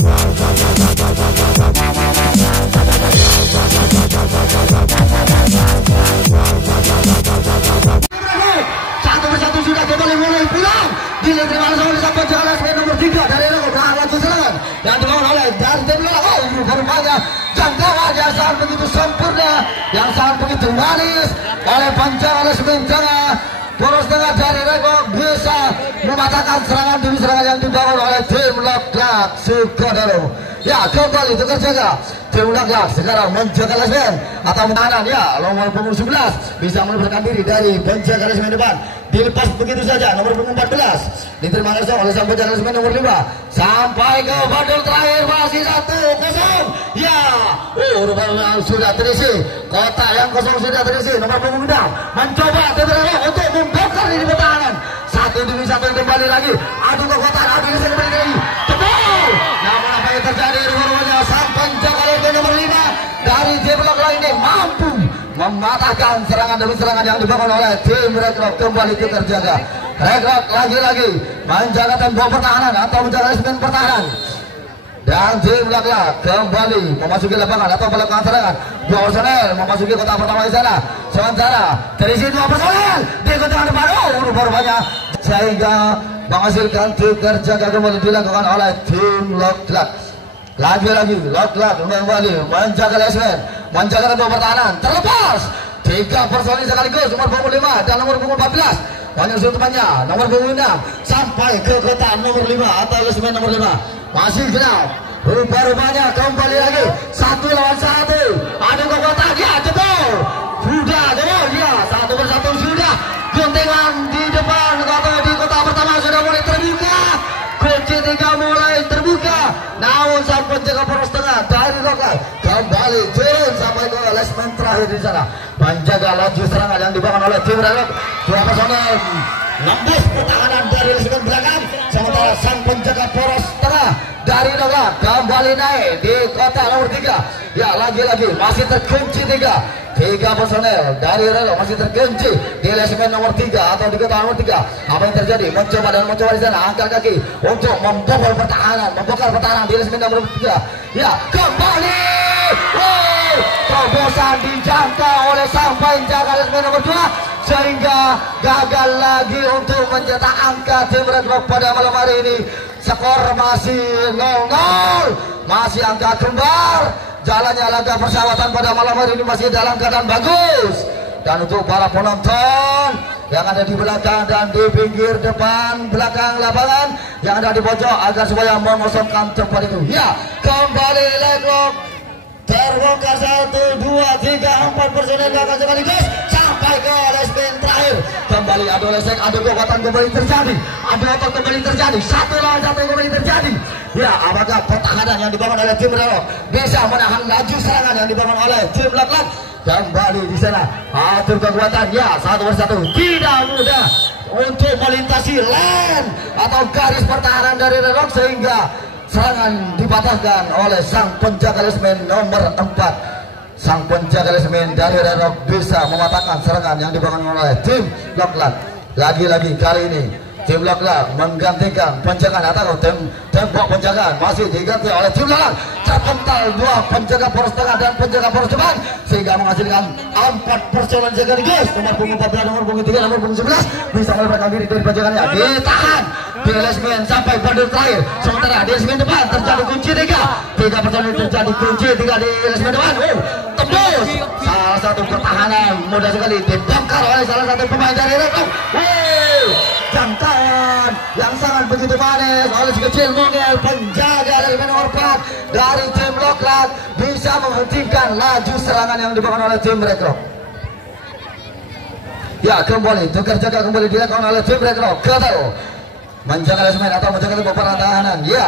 Satu persatu sudah kembali mulai pulang. Diterima oleh Sang Penjaga nomor 3 dari Rangkong laju serangan yang dibangun oleh dari berupaya jangkauan yang sangat begitu sempurna, yang sangat begitu manis oleh Penjaga Tengah. Poros tengah dari Rangkong bisa mematahkan serangan demi serangan yang dibangun oleh tim Loklak Sukodarjo. Ya, kembali terjaga tim Loklak sekarang menjaga lesmen atau menahan ya nomor punggung 11 bisa melepaskan diri dari penjaga lesmen depan. Dilepas begitu saja nomor punggung 14 diterima langsung oleh sang penjaga lesmen nomor 5 sampai ke bandul terakhir masih 1-0. Ya, rupanya sudah terisi, kotak yang kosong sudah terisi. Nomor punggung 6 mencoba untuk membongkar diri pertahanan. Satu demi satu kembali lagi. Adu ke kotak, adu ke kembali lagi. Tebal. Namun apa yang terjadi rupanya sang penjaga lesmen nomor 5 dari tim Loklak ini mampu mematahkan serangan demi serangan yang dibangun oleh tim Rekrok. Kembali terjaga Rekrok lagi-lagi menjaga tempo pertahanan atau menjaga lesmen pertahanan. Dan tim Loklak kembali memasuki lapangan atau melakukan serangan. 2 personel memasuki kotak pertama di sana. Sementara terisi 2 personel di kotak depan. Rupanya sehingga menghasilkan terjaga kembali dilakukan oleh tim Loklak. Lagi-lagi Loklak kembali menjaga lesmen, menjaga tempo pertahanan. Terlepas 3 personil sekaligus, nomor punggung 5 dan nomor punggung 14 menyusul temannya nomor punggung 6 sampai ke kotak nomor 5 atau lesmen nomor 5 masih genap. Rupanya kembali lagi 1 lawan 1. Ada ke kotak ya, jebol sudah jebol ya, 1 persatu sudah. Guntingan di depan atau di kotak pertama sudah mulai terbuka. Kunci 3 mulai terbuka. Namun sang penjaga poros tengah dari Loklak kembali turun sampai ke lesmen terakhir di sana. Penjaga laju serangan yang dibangun oleh tim Rekrok. 2 personel lembus pertahanan dari lesmen belakang. Sementara sang penjaga poros tengah dari Loklak kembali naik di kotak nomor 3. Ya, lagi-lagi masih terkunci 3 personel dari Rekrok masih terkunci di lesmen nomor 3 atau di kotak nomor 3. Apa yang terjadi? Mencoba di sana angkat kaki untuk membobol pertahanan, membongkar pertahanan di lesmen nomor 3. Ya, kembali. Terobosan dijangkau oleh sang penjaga lesmen nomor 2 sehingga gagal lagi untuk mencetak angka tim Rekrok pada malam hari ini. Skor masih 0-0, masih angka kembar. Jalannya laga persahabatan pada malam hari ini masih dalam keadaan bagus. Dan untuk para penonton yang ada di belakang dan di pinggir depan belakang lapangan yang ada di pojok agar supaya mengosongkan tempat itu. Ya, kembali Rekrok terbongkar 1, 2, 3, 4 personel gagal sekaligus sampai ke lesmen terakhir. Kembali adu lesek, adu kekuatan kembali terjadi, adu otot kembali terjadi, 1 lawan 1 kembali terjadi. Ya, apakah pertahanan yang dibangun oleh tim Rekrok bisa menahan laju serangan yang dibangun oleh tim Loklak? Kembali di sana atur kekuatan, ya, 1 persatu tidak mudah untuk melintasi lane atau garis pertahanan dari Rekrok sehingga serangan dipatahkan oleh sang penjaga lesmen nomor 4. Sang penjaga lesmen dari Rekrok bisa mematahkan serangan yang dibangun oleh tim Loklak. Lagi-lagi kali ini tim Loklak menggantikan penjagaan atau tembok penjagaan masih diganti oleh tim Loklak. Terpental 2 penjaga poros tengah dan penjaga poros depan sehingga menghasilkan 4 personel sekaligus. Nomor punggung 14, nomor punggung 3, nomor punggung 11 bisa melepaskan diri dari penjagaannya. Ditahan di lesmen sampai bandul terakhir. Sementara di lesmen depan terjadi kunci 3 personel terjadi kunci 3 di lesmen depan. Tembus salah satu pertahanan mudah sekali dibongkar oleh salah satu pemain dari Rekrok. Jangkauan yang sangat begitu manis oleh si kecil Mungil penjaga lesmen nomor 4 dari tim Loklak bisa menghentikan laju serangan yang dibangun oleh tim Rekrok. Ya, kembali terjaga kembali dilakukan oleh tim Rekrok. Ketero menjaga lesmen atau menjaga tempat pertahanan. Ya,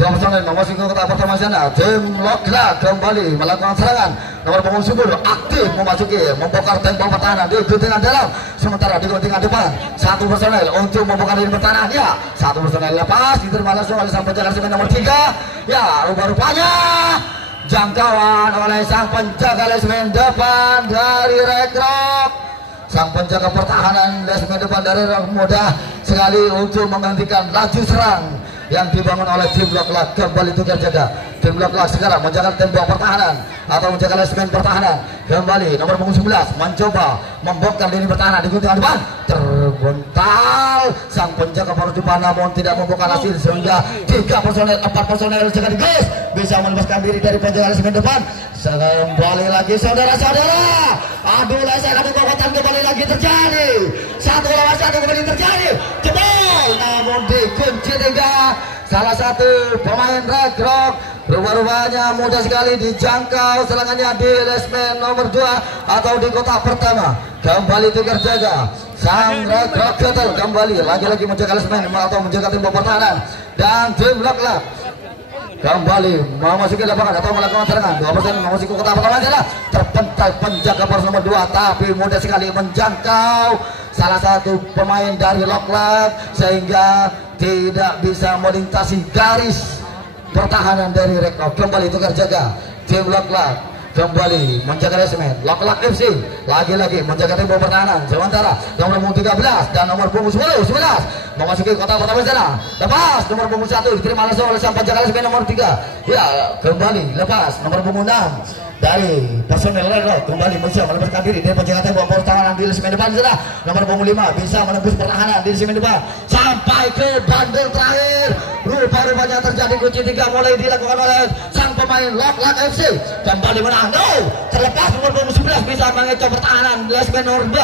2 personel memasuki kotak pertama sana. Tim Loklak kembali melakukan serangan. Nomor punggung 10 aktif memasuki membongkar tembok pertahanan di guntingan dalam. Sementara di guntingan depan 1 personel untuk membongkar diri pertahanan. Ya, 1 personel lepas diterima langsung oleh sang penjaga lesmen nomor 3. Ya, rupanya jangkauan oleh sang penjaga lesmen depan dari Rekrok. Sang penjaga pertahanan lesmen depan dari Rekrok mudah sekali untuk menggantikan laju serang yang dibangun oleh tim Loklak. Kembali tukar jaga tim Loklak sekarang menjaga tembok pertahanan atau menjaga lesmen pertahanan. Kembali nomor punggung 11 mencoba membokar lini pertahanan di guntingan depan, terbontal sang penjaga poros depan namun tidak membuka hasil sehingga 3 personel 4 personel sekaligus bisa melepaskan diri dari penjaga lesmen depan. Kembali lagi saudara-saudara, adu leset adu kekuatan kembali lagi terjadi, 1 lawan 1 kembali terjadi, jebol namun dikunci 3. Salah satu pemain Red Rock rupanya mudah sekali dijangkau serangannya di lesmen nomor 2 atau di kotak pertama. Kembali tukar jaga sang Red Rock Kettle kembali lagi-lagi menjaga lesmen atau menjaga tembok pertahanan, dan tim Loklak kembali memasuki lapangan atau melakukan serangan. 2% memasuki kotak pertama adalah terpental penjaga poros nomor 2 tapi mudah sekali menjangkau salah satu pemain dari Loklak sehingga tidak bisa melintasi garis pertahanan dari Red Rock. Kembali tukar jaga tim Loklak kembali menjaga lesmen. Loklak FC lagi-lagi menjaga tembok pertahanan, sementara nomor punggung 13 dan nomor punggung 11 memasuki kotak pertama sana. Lepas nomor punggung 1 diterima langsung oleh sang penjaga lesmen nomor 3. Ya, kembali lepas nomor punggung 6 dari personel Red Rock kembali bisa melepaskan diri dari penjaga tembok pertahanan di lesmen depan sana. Nomor punggung 5 bisa menembus pertahanan di lesmen depan sampai ke bandel terakhir. Rupa-rupanya terjadi kunci 3 mulai dilakukan oleh sang pemain Loklak FC. Kembali menang, terlepas nomor punggung 11 bisa mengecoh pertahanan lesmen nomor 2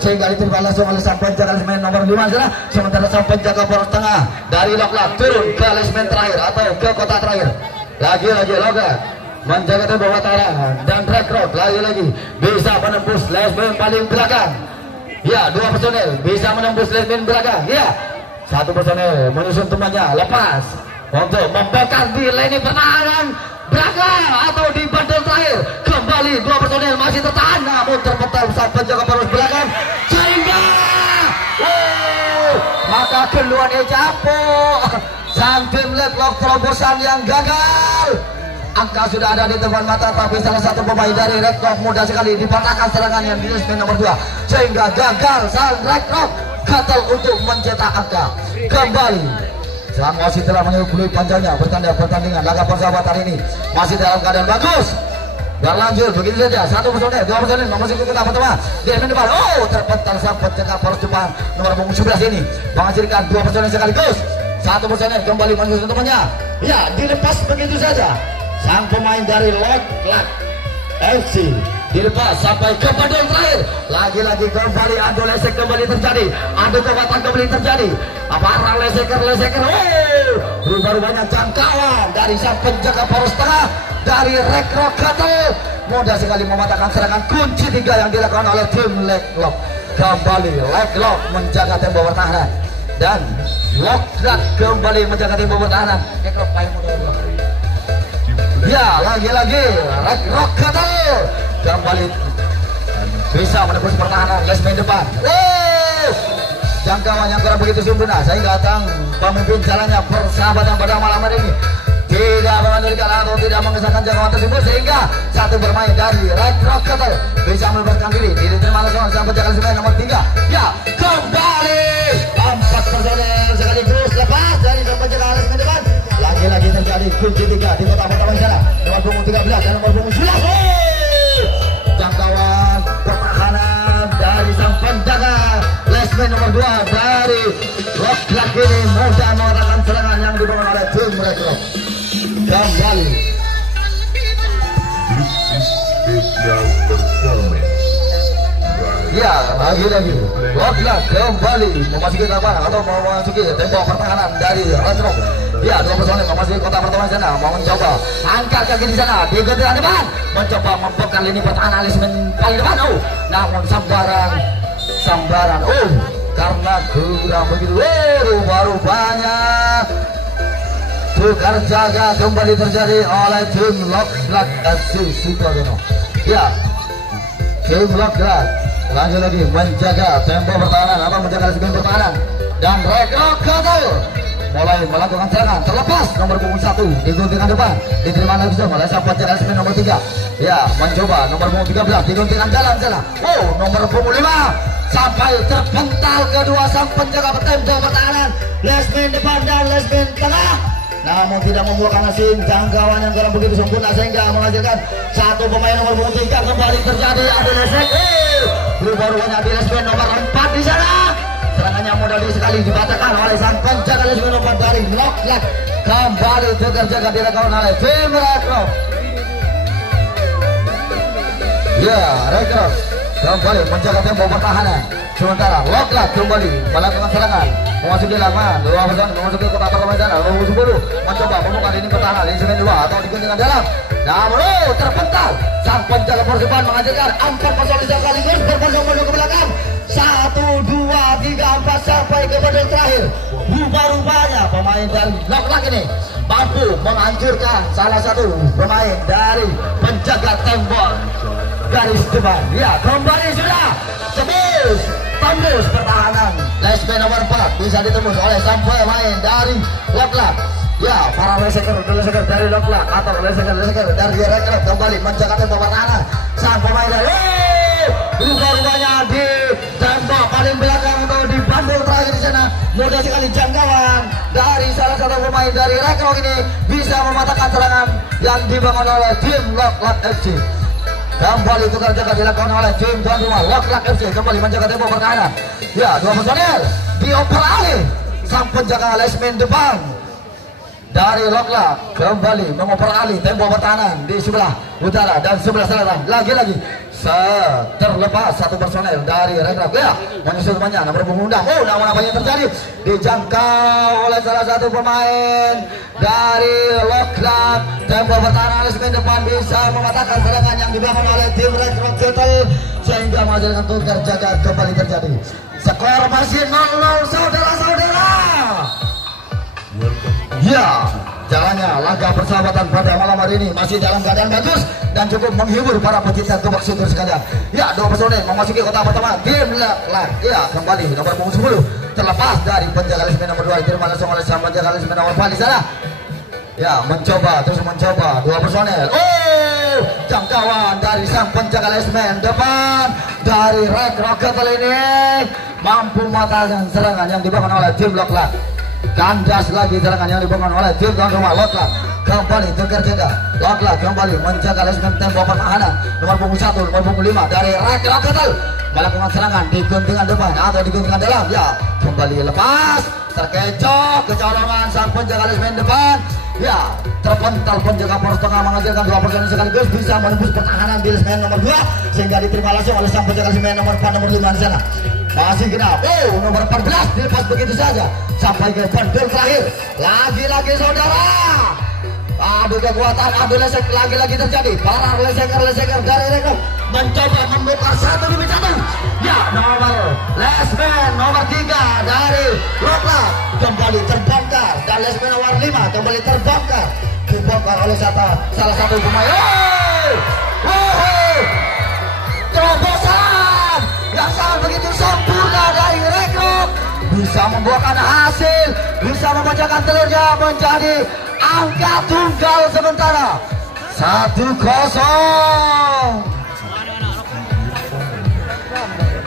sehingga diterima langsung oleh sang penjaga lesmen nomor 5 sana. Sementara sang penjaga poros tengah dari Loklak turun ke lesmen terakhir atau ke kotak terakhir. Lagi-lagi Loklak menjaga tembok pertahanan dan Red Rock lagi-lagi bisa menembus lesmen paling belakang. Ya, 2 personel bisa menembus lesmen belakang. Ya, 1 personel menyusun temannya lepas untuk membongkar di lini pertahanan belakang atau di bandel terakhir. Kembali 2 personel masih tertahan namun terpental saat penjaga poros belakang sehingga maka keluar Ejapo sang tim Red Rock terobosan yang gagal. Angka sudah ada di depan mata tapi salah satu pemain dari Red Rock mudah sekali dipatahkan serangannya di lesmen nomor 2 sehingga gagal sang Red Rock gagal untuk mencetak angka. Kembali sang wasit telah menyebutkan panjangnya pertandingan laga persahabatan ini masih dalam keadaan bagus. Berlanjut begitu saja, 1 personel 2 personel memasuki kotak pertama di lesmen depan. Terpental sang penjaga poros depan nomor punggung 11 ini menghasilkan 2 personel sekaligus. 1 personel kembali menyusun temannya. Ya, dilepas begitu saja. Sang pemain dari Loklak FC dilepas sampai ke bandel terakhir. Lagi-lagi kembali adu lesek kembali terjadi, adu kekuatan kembali terjadi. Aparang leseker rupanya jangkauan dari sang penjaga poros tengah dari Red Rock Kettle mudah sekali mematahkan serangan kunci 3 yang dilakukan oleh tim Loklak. Kembali Loklak menjaga tembok pertahanan dan Loklak kembali menjaga tembok pertahanan. Ya, lagi-lagi Red Rock Kettle kembali bisa menembus pertahanan lesmen depan. Jangkauan yang kurang begitu sempurna sehingga datang pemimpin jalannya persahabatan pada malam hari ini tidak mengandalkan atau tidak mengesahkan jangkauan tersebut sehingga 1 bermain dari Red Rock Kettle bisa melepaskan diri. Diterima langsung oleh penjaga lesmen nomor 3. Ya, kembali 4 personel sekaligus lepas dari penjaga lesmen depan. Lagi-lagi terjadi kunci 3 di kotak pertama sana. Nomor punggung 13 dan nomor punggung 11. Jangkauan pertahanan dari sang penjaga lesmen nomor 2 dari Loklak ini mudah mengatakan serangan yang dibangun oleh tim Red Rock. Kembali ya, lagi-lagi Loklak kembali memasuki lapangan atau memasuki tembok pertahanan dari Red Rock. Ya, 2 personel memasuki kotak pertama sana mau mencoba angkat kaki di sana di guntingan depan mencoba membongkar lini pertahanan lesmen paling depan. Namun sambaran karena kurang begitu. Rupanya tukar jaga kembali terjadi oleh tim Loklak FC Sukodono. Ya, tim Loklak lagi-lagi menjaga tempo pertahanan atau menjaga lesmen pertahanan dan Red Rock Kettle mulai melakukan serangan terlepas nomor punggung 1 di guntingan depan diterima langsung oleh sang penjaga lesmen nomor 3. Ya, mencoba nomor punggung 13 di guntingan jalan sana. Nomor punggung 5 sampai terpental kedua sang penjaga tempo pertahanan Lesmin depan dan Lesmin tengah, namun tidak membuahkan hasil. Jangkauan yang kurang begitu sempurna sehingga menghasilkan satu pemain nomor 3 kembali terjadi adu lesek. Berubah-ubahnya di Lesmin nomor 4 di sana. Serangannya mudah sekali dibatalkan oleh sang penjaga Lesmin nomor 4 dari Locklat. Kembali terjaga dilakukan oleh tim Red Rock. Ya, Red Rock kembali menjaga tempo pertahanan. Sementara Locklat kembali melakukan serangan, memasuki lapangan, dua person memasuki kotak permainan, nomor 10 mencoba membuka ini pertahanan di segmen 2 atau diguntingkan dalam. Namun terpental, sang penjaga Persib menghasilkan 4 person sekaligus berbondong-bondong ke belakang. 1, 2, 3, 4 sampai ke babak terakhir. Rupa-rupanya pemain dari Locklat ini mampu menghancurkan salah satu pemain dari penjaga tembok garis depan. Ya, kembali sudah tembus pertahanan Lesmin nomor 4 bisa ditembus oleh sang pemain dari Locklat. Ya, para leseker dari Locklat atau leseker dari Red Rock kembali menjaga tempo pertahanan. Sang pemain dari rupanya di tembok paling belakang atau di bandul terakhir di sana. Mudah sekali jangkauan dari salah satu pemain dari Red Rock ini bisa mematahkan serangan yang dibangun oleh tim Locklat FC. Kembali tukar jaga dilakukan oleh tim tuan rumah Locklat FC, kembali menjaga tempo pertahanan. Ya, dua personil dioper alih sang penjaga Lesmin depan dari Locklat kembali mengoper alih tempo pertahanan di sebelah utara dan sebelah selatan. Lagi-lagi terlepas satu personel dari Red Rock. Ya, menyusul temannya nomor punggung. Namun apa yang terjadi? Dijangkau oleh salah satu pemain dari Locklat. Tempo pertahanan Lesmin depan bisa mematahkan serangan yang dibangun oleh tim Red Rock Jotel sehingga menghasilkan tukar jaga kembali terjadi. Skor masih 0-0 saudara-saudara. Ya, jalannya laga persahabatan pada malam hari ini masih dalam keadaan bagus dan cukup menghibur para pecinta tebak sundur sekalian. Ya, dua personel memasuki kota pertama tim Locklat. Ya, kembali nomor punggung 10 terlepas dari penjaga Lesmin nomor 2 diterima langsung oleh sang penjaga Lesmin nomor 4 di sana. Ya, terus mencoba dua personel. Jangkauan dari sang penjaga Lesmin depan dari Red Rock kali ini mampu mematahkan serangan yang dibangun oleh tim Locklat. Kandas lagi serangan yang dibangun oleh tim tuan rumah Locklat. Kembali tukar jaga Locklat kembali menjaga Lesmin tempo pertahanan nomor punggung 1 nomor punggung 5 dari Red Rock melakukan serangan di guntingan depan atau di guntingan dalam. Ya, kembali lepas terkecoh kecolongan sang penjaga Lesmin depan. Ya, terpental penjaga poros tengah menghasilkan dua personil sekaligus bisa menembus pertahanan di Lesmin nomor 2 sehingga diterima langsung oleh sang penjaga Lesmin nomor 4 nomor 5 di sana. Masih genap. Nomor 14 dilepas begitu saja sampai ke bandul terakhir. Lagi-lagi saudara, adu kekuatan, adu lesek lagi-lagi terjadi. Para leseker dari Red Rock mencoba membongkar satu demi satu. Ya, nomor Lesmin nomor 3 dari Locklat kembali terbongkar dan Lesmin nomor 5 kembali dibongkar oleh salah satu pemain. Terobosan yang sangat begitu sempurna dari Red Rock bisa membuahkan hasil, bisa memecahkan telurnya menjadi angka tunggal sementara 1-0.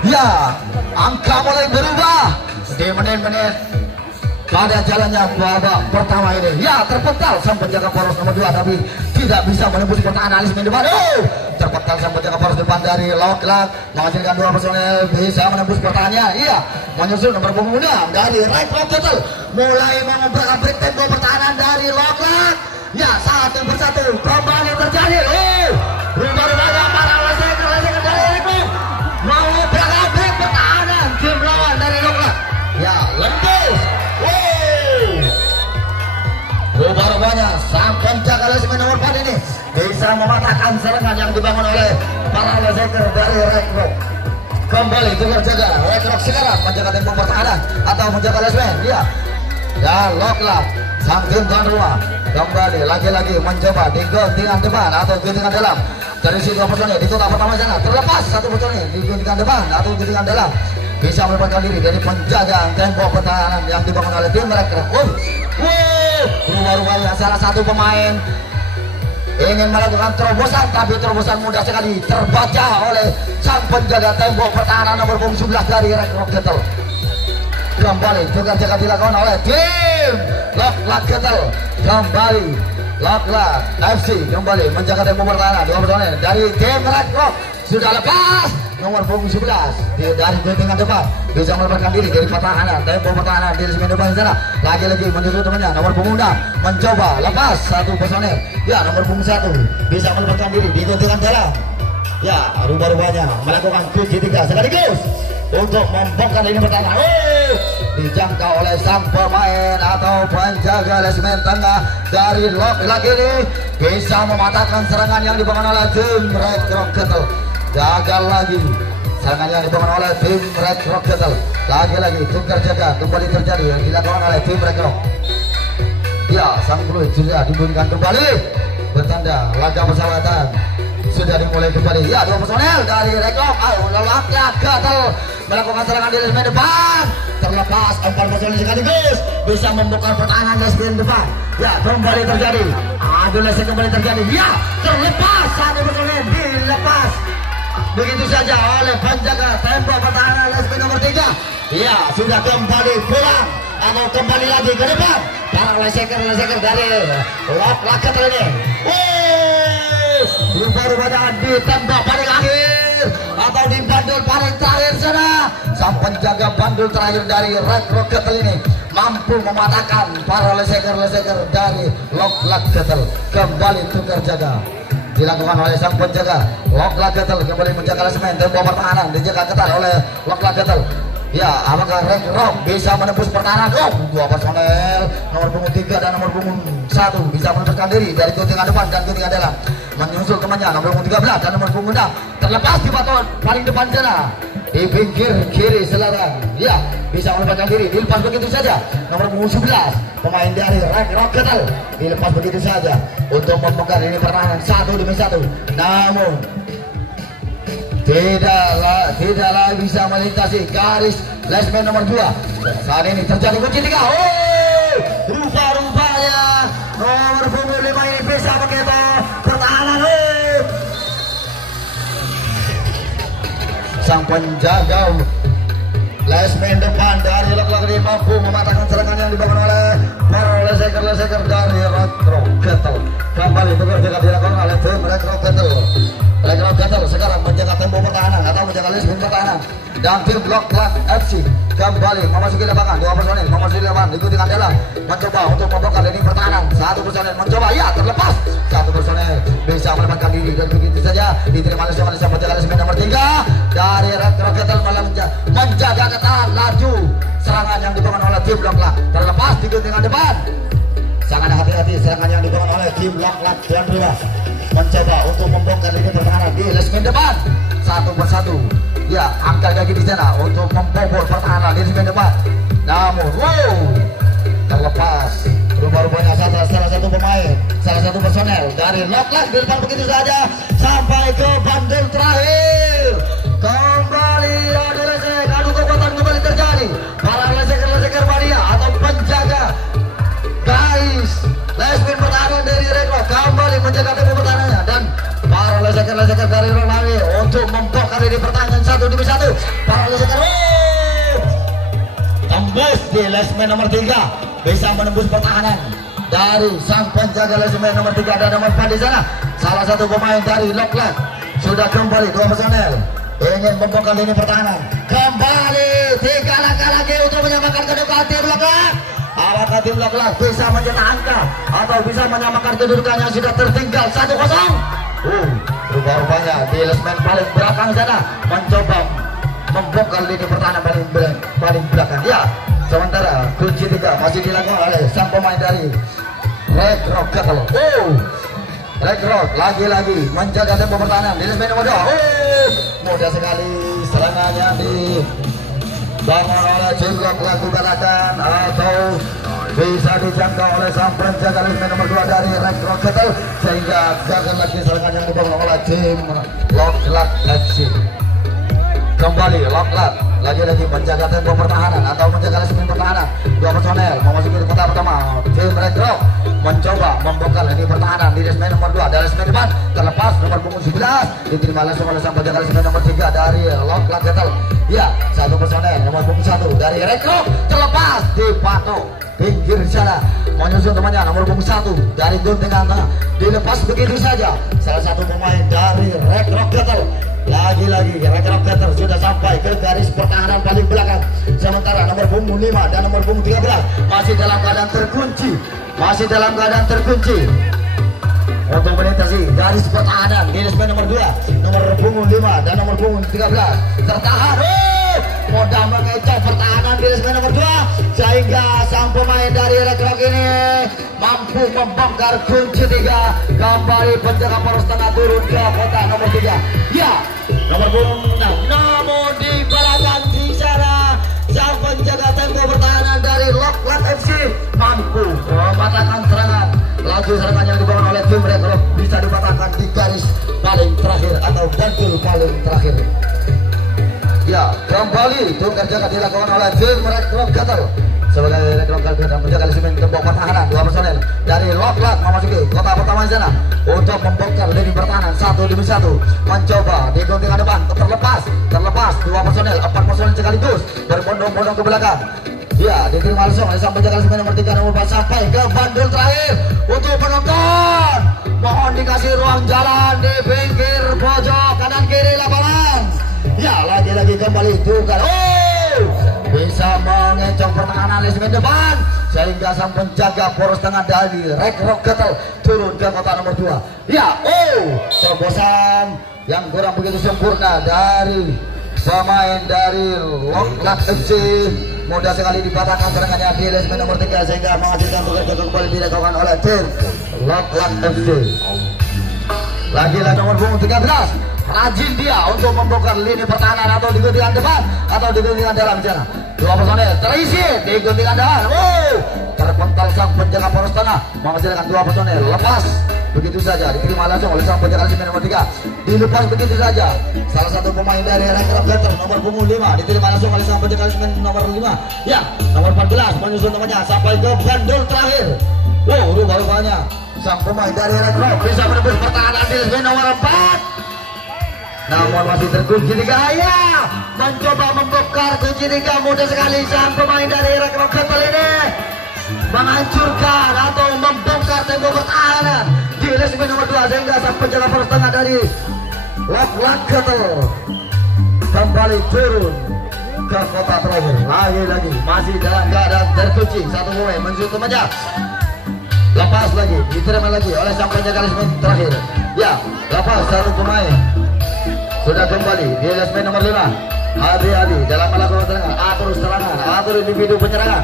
Ya, angka mulai berubah di menit-menit pada jalannya babak pertama ini. Ya, terpental sang penjaga poros nomor 2 tapi tidak bisa menembus pertahanan Lesmin depan. Terpental sang penjaga poros depan dari Locklat menghasilkan dua personel bisa menembus pertahanannya. Iya, menyusul nomor punggung 6 dari Red Rock Total mulai mengobrak-abrik tempo pertahanan dari Locklat. Ya, satu persatu kembali terjadi. Rubah-rubahnya para leseker dari Red Rock mengobrak-abrik pertahanan tim lawan dari Locklat. Ya, lembus. Rubah-rubahnya sang penjaga Lesmin nomor 4 ini bisa mematahkan serangan yang dibangun oleh para leseker dari Red Rock. Kembali tukar jaga Red Rock sekarang menjaga tempo pertahanan atau menjaga Lesmin. Ya, dan Locklat sang tim tuan rumah kembali lagi-lagi mencoba di guntingan depan atau guntingan dalam. Dari situ personil di kotak pertama sana terlepas satu personil di guntingan depan atau guntingan dalam bisa melepaskan diri dari penjaga tempo pertahanan yang dibangun oleh tim Red Rock. Rumah-rumahnya salah satu pemain ingin melakukan terobosan, tapi terobosan mudah sekali terbaca oleh sang penjaga tembok pertahanan nomor punggung 11 dari Red Rocketel. Kembali jaga dilakukan oleh tim Lock Ketel. Kembali Lock FC kembali menjaga tembok pertahanan. Dua personel dari tim Red Rock sudah lepas nomor punggung 11 dari dengan depan bisa melepaskan diri dari pertahanan tembok pertahanan di segmen depan sana. Lagi-lagi menyusul temannya nomor punggung 6 mencoba lepas satu personel. Ya, nomor punggung 1 bisa melepaskan diri digantikan jalan. Ya, rubah-rubahnya melakukan kunci 3 sekaligus untuk membongkar lini pertahanan. Dijangkau oleh sang pemain atau penjaga lesmen tengah dari Lock lagi ini bisa mematahkan serangan yang dibangun oleh tim Red Rocketel. Gagal lagi serangan yang dibangun oleh tim Red Rocketel. Lagi-lagi tukar jaga kembali terjadi yang dilakukan oleh tim Red Rock. Ya, sang peluit sudah dibunyikan kembali bertanda laga persahabatan sudah dimulai kembali. Ya, dua personel dari Red Rock. Lock Ketel melakukan serangan di lesmen depan. Terlepas 4 personel sekaligus bisa membuka pertahanan lesmen depan. Ya, kembali terjadi. Adulasi kembali terjadi. Ya, terlepas satu personel dilepas begitu saja oleh penjaga tembok pertahanan lesmen nomor 3. Ya, sudah kembali pulang atau kembali lagi ke depan para leseker dari Lock Ketel ini. Rubah-rubahnya ditembak paling akhir atau di bandul paling terakhir sana. Sang penjaga bandul terakhir dari Red Rocketel ini mampu mematahkan para leseker dari Lock Ketel. Kembali tukar jaga dilakukan oleh sang penjaga Lock Ketel kembali menjaga lesmen tembok pertahanan dijaga ketat oleh Lock Ketel. Ya, apakah Red Rock bisa menembus pertahanan? Dua personel nomor punggung 3 dan nomor punggung 1 bisa melepaskan diri dari guntingan depan dan guntingan dalam menyusul temannya nomor punggung 13 dan nomor punggung 6 terlepas di baton paling depan sana di pinggir kiri selatan. Ya, bisa melepaskan diri dilepas begitu saja nomor punggung 11 pemain dari Red Rocketel dilepas begitu saja untuk membongkar ini pertahanan 1 demi 1. Namun tidak bisa melintasi garis lesmen nomor 2. Saat ini terjadi kunci 3. Rupa-rupanya nomor punggung 5 ini bisa begitu pertahanan. Sang penjaga lesmen depan dari Lock ini mampu mematahkan serangan yang dibangun oleh para leseker dari Red Rocketel. Kembali bekerja dilakukan oleh tim Red Rocketel. Red Rocketel sekarang menjaga tembok pertahanan atau menjaga lesmen pertahanan dan tim Lock FC kembali memasuki lapangan. Dua personel memasuki lapangan diikuti dalam mencoba untuk membongkar lini pertahanan. Satu personel mencoba, ya terlepas. Satu personel bisa melepaskan diri dan begitu saja diterima oleh sang penjaga lesmen nomor 3 dari Red Rocketel menjaga ketat laju serangan yang dibangun oleh tim Lock. Terlepas diikuti depan. Sangat hati-hati serangan yang dibangun oleh tim Lock dan bebas mencoba untuk membongkar lini pertahanan di lesmen depan satu persatu. Ya, angkat kaki di sana untuk membobol pertahanan di lesmen depan. Namun, terlepas rubah-rubahnya salah satu pemain, salah satu personel dari Lock di depan begitu saja sampai ke bandul terakhir. Kembali adu kekuatan kembali terjadi. Para leseker Maria atau penjaga garis lesmen pertahanan dari Red Rock kembali menjaga tembok pertahanannya dan para leseker dari Ronaldo untuk membongkar di pertahanan 1 demi 1. Para leseker tembus di lesmen nomor 3 bisa menembus pertahanan dari sang penjaga lesmen nomor 3 dan nomor 4 di sana. Salah satu pemain dari Lock sudah kembali. Dua personel ingin membongkar lini pertahanan. Kembali 3 langkah lagi untuk menyamakan kedudukan tim Lock. Apakah tim Lock bisa mencetak angka atau bisa menyamakan kedudukan yang sudah tertinggal 1-0? Rupanya di lesmen paling belakang sana mencoba membongkar lini pertahanan paling belakang. Ya, sementara kunci 3 masih dilakukan oleh sang pemain dari Red Rocketel. Red Rock lagi-lagi menjaga tempo pertahanan di lesmen nomor 2. Mudah sekali serangannya di bangun oleh tim Lock dikatakan atau bisa dijangkau oleh sang penjaga lesmen nomor 2 dari Red Rocketel sehingga gagal lagi serangan yang dibangun oleh tim Lock FC. Kembali Lock lagi-lagi menjaga tempo pertahanan atau menjaga lesmen pertahanan. Dua personel memasuki kota pertama. Tim Red Rock mencoba membongkar lini pertahanan di lesmen nomor 2 dari 11 diterima langsung oleh sang penjaga nomor 3 dari Loklat Gatal. Ya, satu personel nomor punggung 1 dari Rekro terlepas di patok pinggir sana menyusun temannya nomor punggung 1 dari gunting tengah dilepas begitu saja. Salah satu pemain dari Rekro Gatal. Lagi-lagi Rekro Gatal sudah sampai ke garis pertahanan paling belakang. Sementara nomor punggung 5 dan nomor punggung 13 masih dalam keadaan terkunci. Untuk melintasi garis pertahanan di nomor 2, nomor punggung 5 dan nomor punggung 13 tertahan. Modal mengecoh pertahanan di nomor 2 sehingga sang pemain dari Rekrok ini mampu membongkar kunci 3. Kembali penjaga poros tengah turun ke kotak nomor 3. Ya, nomor punggung 6 namun di belakang di sana sang penjaga tembok pertahanan dari Loklat FC mampu mematahkan serangan. Laju serangan yang dibawa oleh tim Rekrok bisa dipatahkan di garis paling terakhir atau bantul paling terakhir. Ya, kembali tukar jaga dilakukan oleh tim Rekrok Gatal. Sebagai Rekrok Gatal menjaga lisimen tembok pertahanan 2 personel dari Loklat memasuki kota pertama di sana untuk membongkar lini pertahanan 1 demi 1. Mencoba di guntingan depan terlepas 2 personel 4 personel sekaligus berbondong-bondong ke belakang. Ya, diterima langsung oleh sang penjaga nomor 3 nomor 4 sampai ke bandul terakhir untuk penonton. Mohon dikasih ruang jalan di pinggir pojok kanan kiri lapangan. Ya, lagi-lagi kembali tukar. Bisa mengecoh pertahanan lisimen depan sehingga sang penjaga poros tengah dari Rekrok Gatal turun ke kotak nomor 2. Ya, terobosan yang kurang begitu sempurna dari pemain dari Loklat FC. Mudah sekali dipatahkan serangannya di lisimen nomor 3 sehingga menghasilkan tukar jaga kembali dilakukan oleh tim Loklat FC. Lagi-lagi nomor punggung 13 rajin dia untuk membongkar lini pertahanan atau di guntingan depan atau di guntingan dalam sana. 2 personel terisi di guntingan depan. Terpental sang penjaga poros tengah menghasilkan 2 personel lepas begitu saja diterima langsung oleh sang penjaga lisimen nomor 3 dilepas begitu saja. Salah satu pemain dari Rekrok Gatal nomor punggung 5 diterima langsung oleh sang penjaga lisimen nomor 5. Ya, nomor 14 menyusun temannya sampai ke bandul terakhir. Rupanya sang pemain dari Rekrok bisa menembus pertahanan di lisimen nomor 4. Namun masih terkunci 3. Ya, mencoba membongkar kunci 3 mudah sekali sang pemain dari Rekrok Gatal ini menghancurkan atau membongkar tembok pertahanan di lisimen nomor 2 sehingga sang penjaga poros tengah dari Loklat Gatal kembali turun ke kota terakhir. Lagi-lagi masih dalam keadaan terkunci. Satu pemain menyusun temannya lepas lagi diterima lagi oleh sang penjaga lisimen terakhir. Ya, lepas satu pemain sudah kembali di lisimen nomor 5. Hati-hati dalam melakukan serangan, atur serangan, atur individu penyerangan,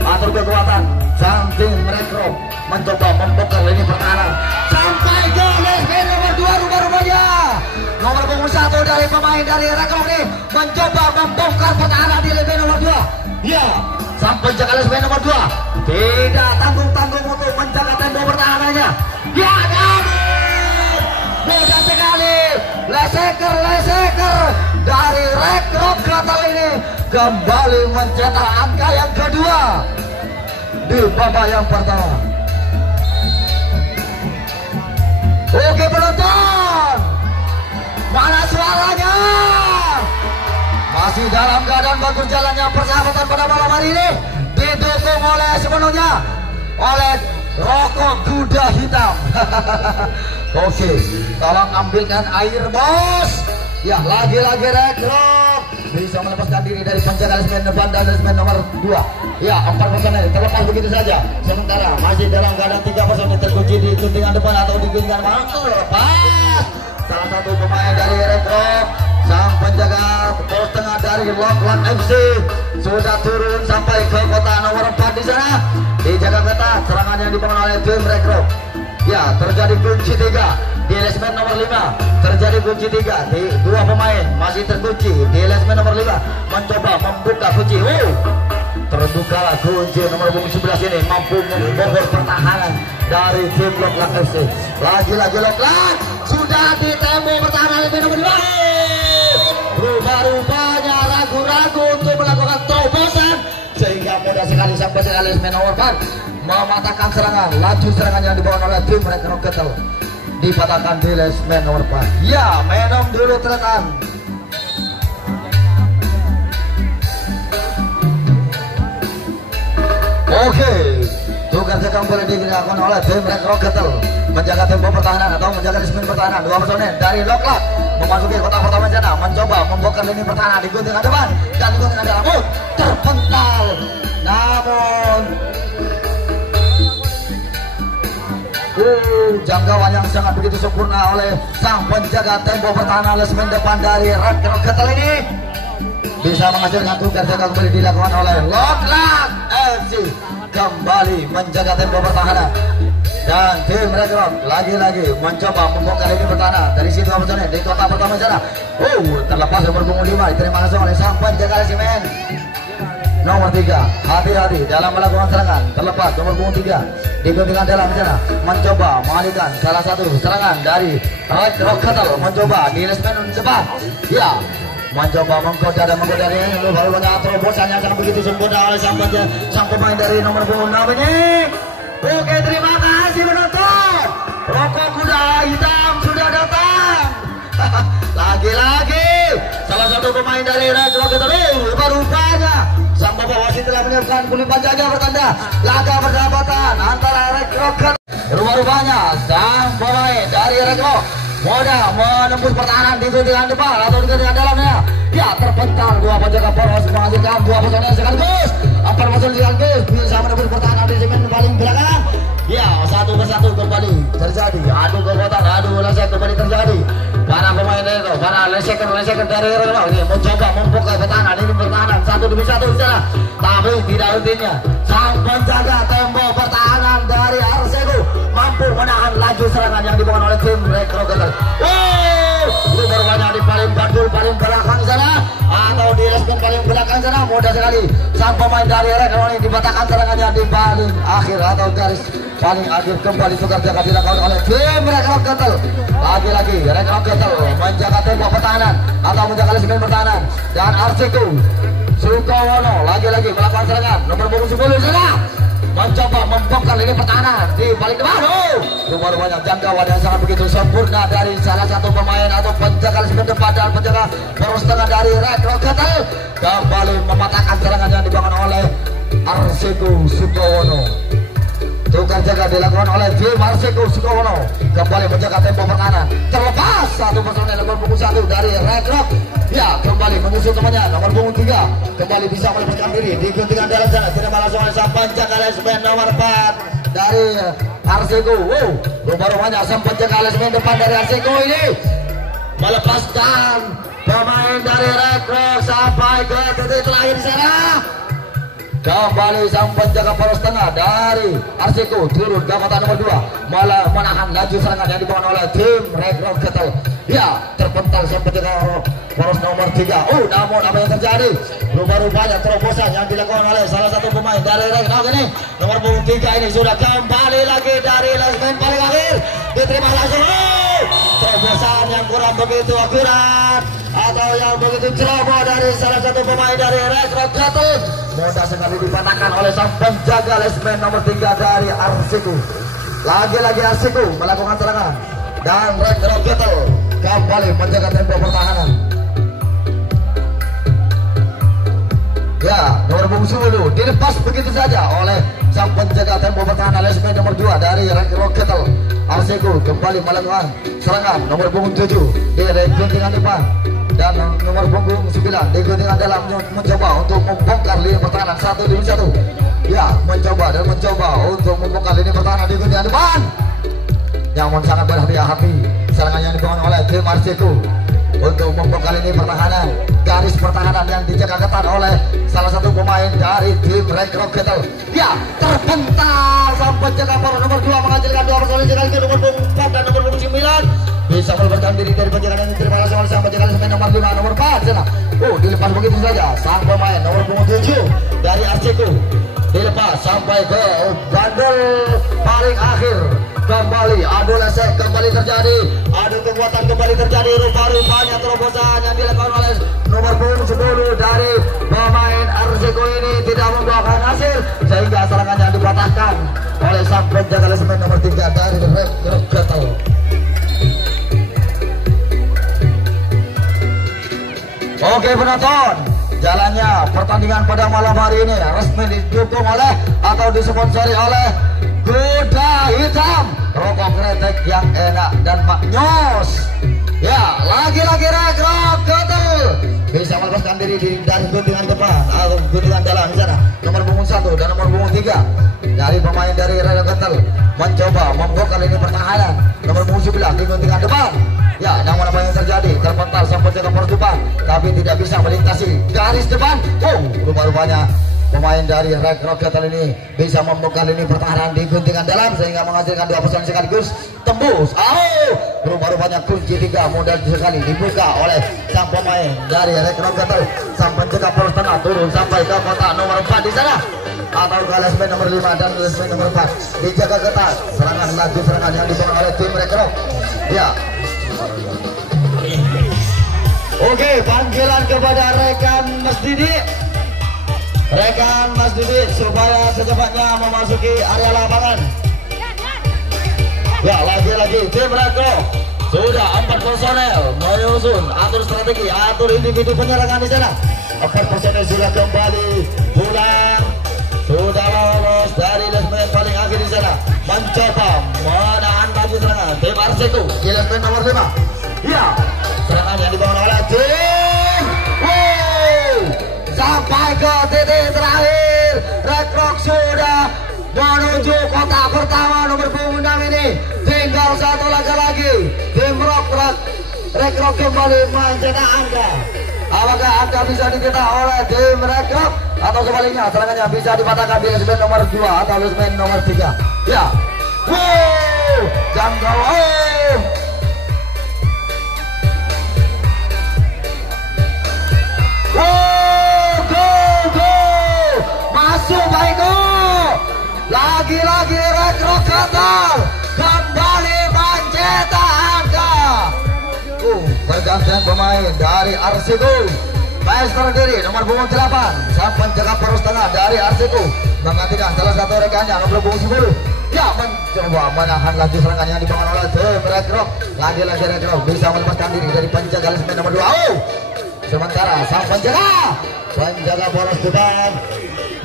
atur kekuatan. Sang tim Rekrok mencoba membongkar lini pertahanan sampai ke lisimen nomor 2. Rupanya nomor punggung 1 dari pemain dari Rekrok ini mencoba membongkar pertahanan di lisimen nomor 2. Ya, sang penjaga lisimen nomor 2 tidak tanggung-tanggung untuk menjaga tembok pertahanannya. Ya, mudah sekali leseker dari Rekrok Gatal ini kembali mencetak angka yang kedua di babak yang pertama. Oke penonton, mana suaranya? Masih dalam keadaan bagus jalannya persahabatan pada malam hari ini, didukung oleh sepenuhnya oleh rokok kuda hitam. Oke, tolong ambilkan air bos. Ya, lagi-lagi Rekrok bisa melepaskan diri dari penjaga lisimen depan dan lisimen nomor 2. Ya, 4 personel terlepas begitu saja. Sementara masih dalam keadaan 3 personel terkunci di guntingan depan atau di guntingan belakang. Lepas salah satu pemain dari Rekrok, sang penjaga poros tengah dari Loklat FC sudah turun sampai ke kota nomor 4 di sana. Di Jakarta serangan yang dibangun oleh tim Rekrok. Ya, terjadi kunci 3 di lisimen nomor 5. Terjadi kunci 3 di 2 pemain masih terkunci di lisimen nomor 5 mencoba membuka kunci. Terbuka kunci nomor 11 ini mampu membobol pertahanan dari tim Loklat FC. Lagi-lagi Loklat sudah di tembok pertahanan lisimen nomor 5. Rupanya ragu-ragu untuk melakukan terobosan sehingga mudah sekali sampai dengan lisimen nomor 4 mematahkan serangan. Laju serangan yang dibawa oleh tim Rekrok Gatal. dipatahkan di lesmen nomor 4. Ya, menom dulu terekan. Oke, tugas yang boleh dilakukan oleh tim Red Rocketel menjaga tempo pertahanan atau menjaga disiplin pertahanan. Dua personel dari Loklak memasuki kotak pertahanan sana, mencoba membongkar lini pertahanan di gunting depan dan di gunting dalam terpental. Namun jangkauan yang sangat begitu sempurna oleh sang penjaga tempo pertahanan lesmen depan dari Red Rocketel ini bisa menghasilkan tugas yang kembali dilakukan oleh Loklak FC, kembali menjaga tempo pertahanan. Dan tim Red Rock lagi-lagi mencoba membongkar lini pertahanan dari situ personel di kotak pertama sana. Terlepas nomor punggung 5 diterima langsung oleh sang penjaga lesmen nomor 3. Hati-hati dalam melakukan serangan. Terlepas nomor punggung 3 diguntingkan dalam sana, mencoba mengalihkan salah satu serangan dari Red Rocketel, mencoba di lesmen depan. Ya, mencoba menggoda dan menggoda ini baru banyak terobosan yang sangat begitu sempurna oleh sang pemain dari nomor punggung 6 ini. Oke, terima kasih penonton. Rokok kuda hitam sudah datang. Lagi-lagi salah satu pemain dari Red Rocketel rupanya sang bapak wasit telah menyiapkan kulipan jaga bertanda laga persahabatan antara Red Rocketel. Rupanya sang pemain dari Red Rock mudah menembus pertahanan di guntingan depan atau di guntingan dalamnya. Ya, terpental dua penjaga poros menghasilkan dua personel sekaligus. 4 personel sekaligus bisa menembus pertahanan di segmen paling belakang. Ya, satu persatu kembali terjadi. Adu kekuatan, adu lesek kembali terjadi. Para pemain itu, para lesekan dari Reno ini mencoba membuka pertahanan ini pertahanan satu demi satu di sana. Tapi tidak hentinya sang penjaga tempo pertahanan dari Arseku mampu menahan laju serangan yang dibawa oleh tim Red Rocketel. Itu berbanyak di paling bandul paling belakang sana atau di lesmen paling belakang sana. Mudah sekali sang pemain dari Red Rocketel ini dipatahkan serangannya di paling akhir atau garis paling akhir. Kembali tukar jaga dilakukan oleh tim Red Rocketel. Lagi-lagi Red Rocketel menjaga tempo pertahanan atau menjaga lesmen pertahanan. Dan Arseku Sukowono lagi-lagi melakukan serangan nomor punggung 10 sana, mencoba membongkar lini pertahanan di paling depan. Rupanya jangkauan yang sangat begitu sempurna dari salah satu pemain atau penjaga lesmen depan dan penjaga poros tengah dari Red Rocketel kembali mematahkan serangan yang dibangun oleh Arseku Sukowono. Tukar jaga dilakukan oleh tim Arseku Sukowono kembali menjaga tempo pertahanan. Terlepas satu personel nomor punggung 1 dari Red Rock. Ya, kembali menyusul temannya nomor punggung 3 kembali bisa melepaskan diri di guntingan dalam sana. Tidak langsung oleh sang penjaga lesmen nomor 4 dari Arseku. Rupanya sang penjaga lesmen depan dari Arseku ini melepaskan pemain dari Red Rock sampai ke titik terakhir di sana. Kembali sang penjaga poros tengah dari Arseku turun ke kotak nomor 2 malah menahan laju serangan yang dibawa oleh tim Red Rocketel. Ya, terpental sang penjaga poros nomor 3. Namun apa yang terjadi? Rupanya terobosan yang dilakukan oleh salah satu pemain dari Red Rock ini nomor punggung 3 ini sudah kembali lagi dari lesmen paling akhir diterima langsung. Terobosan yang kurang begitu akurat atau yang begitu ceroboh dari salah satu pemain dari Red Rocketel mudah sekali dipatahkan oleh sang penjaga lesmen nomor 3 dari Arseku. Lagi-lagi Arseku melakukan serangan dan Red Rocketel kembali menjaga tempo pertahanan. Ya, nomor punggung 10 dilepas begitu saja oleh sang penjaga tempo pertahanan lesmen nomor 2 dari Red Rocketel. Arseku kembali melakukan serangan nomor punggung 7 di guntingan depan dan nomor punggung 9 di guntingan dalam mencoba untuk membongkar lini pertahanan satu demi satu. Ya, mencoba untuk membongkar lini pertahanan di guntingan depan. Namun sangat berhati-hati serangan yang dibangun oleh tim Arseku untuk membongkar lini pertahanan, garis pertahanan yang dijaga ketat oleh salah satu pemain dari tim Red Rocketel. Ya, terpental sang penjaga poros nomor 2 menghasilkan 2 personel sekaligus nomor punggung 4 dan nomor punggung 9 bisa melepaskan diri dari penjagaan yang diterima langsung oleh sang penjaga lesmen nomor 5 nomor 4 sana. Dilepas begitu saja sang pemain nomor punggung 7 dari Arseku dilepas sampai ke bandul paling akhir. Kembali adu lesek kembali terjadi, adu kekuatan kembali terjadi. Rupanya terobosan yang dilakukan oleh nomor punggung 10 dari pemain Arseku ini tidak membuahkan hasil sehingga serangannya dipatahkan oleh sang penjaga lesmen nomor 3 dari Red Rocketel. pertandingan pada malam hari ini resmi didukung oleh atau disponsori oleh Kuda Hitam, rokok kretek yang enak dan maknyos. Ya, lagi-lagi Rekrok betul bisa melepaskan diri dari guntingan depan atau guntingan dalam di sana. Nomor punggung 1 dan nomor punggung 3 dari pemain dari Rekrok Ketel mencoba membongkar lini pertahanan. Nomor punggung 9 di guntingan depan. Ya, namun apa yang terjadi? Terpental sampai ke poros depan, tapi tidak bisa melintasi garis depan. Rupa-rupanya pemain dari Rekrok Ketel ini bisa membuka lini pertahanan di guntingan dalam sehingga menghasilkan 2 personil sekaligus tembus. Rupa-rupanya kunci 3 mudah sekali dibuka oleh sang pemain dari Rekrok Ketel sampai ke poros tengah, turun sampai ke kotak nomor 4 di sana. Atau ke lesmen nomor 5 dan lesmen nomor 4 dijaga ketat. Serangan laju serangan yang dibangun oleh tim Rekrok. Ya. Oke, panggilan kepada rekan Mas Didi. Rekan Mas Didi supaya secepatnya memasuki area lapangan. Ya, lagi-lagi tim Rekrok sudah 4 personel menyusun, atur strategi, atur individu penyerangan di sana. 4 personel sudah kembali pulang, sudah lolos dari lesmen paling akhir di sana, mencoba menahan laju serangan tim Arseku di lesmen nomor 5. Ya, serangan yang dibangun oleh tim sampai ke titik terakhir. Rekrok sudah menuju kotak pertama nomor punggung 6 ini. Tinggal satu lagi. Tim Rekrok kembali mencetak angka. Apakah angka bisa diketak oleh tim Rekrok atau sebaliknya serangannya bisa dipatahkan di lesmen nomor 2 atau lesmen nomor 3? Ya, jangkau. Masuk baikku. Lagi-lagi Rekrok Ketel kembali mencetak angka. Pergantian pemain dari Arseku. Maestro diri nomor punggung 8 sampai jaga poros tengah dari Arseku menggantikan salah satu rekannya nomor punggung 10. Ya, mencoba menahan laju serangan yang dibangun oleh tim Rekrok. Lagi-lagi Rekrok bisa melepaskan diri dari penjaga lesmen nomor 2. Sementara sang penjaga poros depan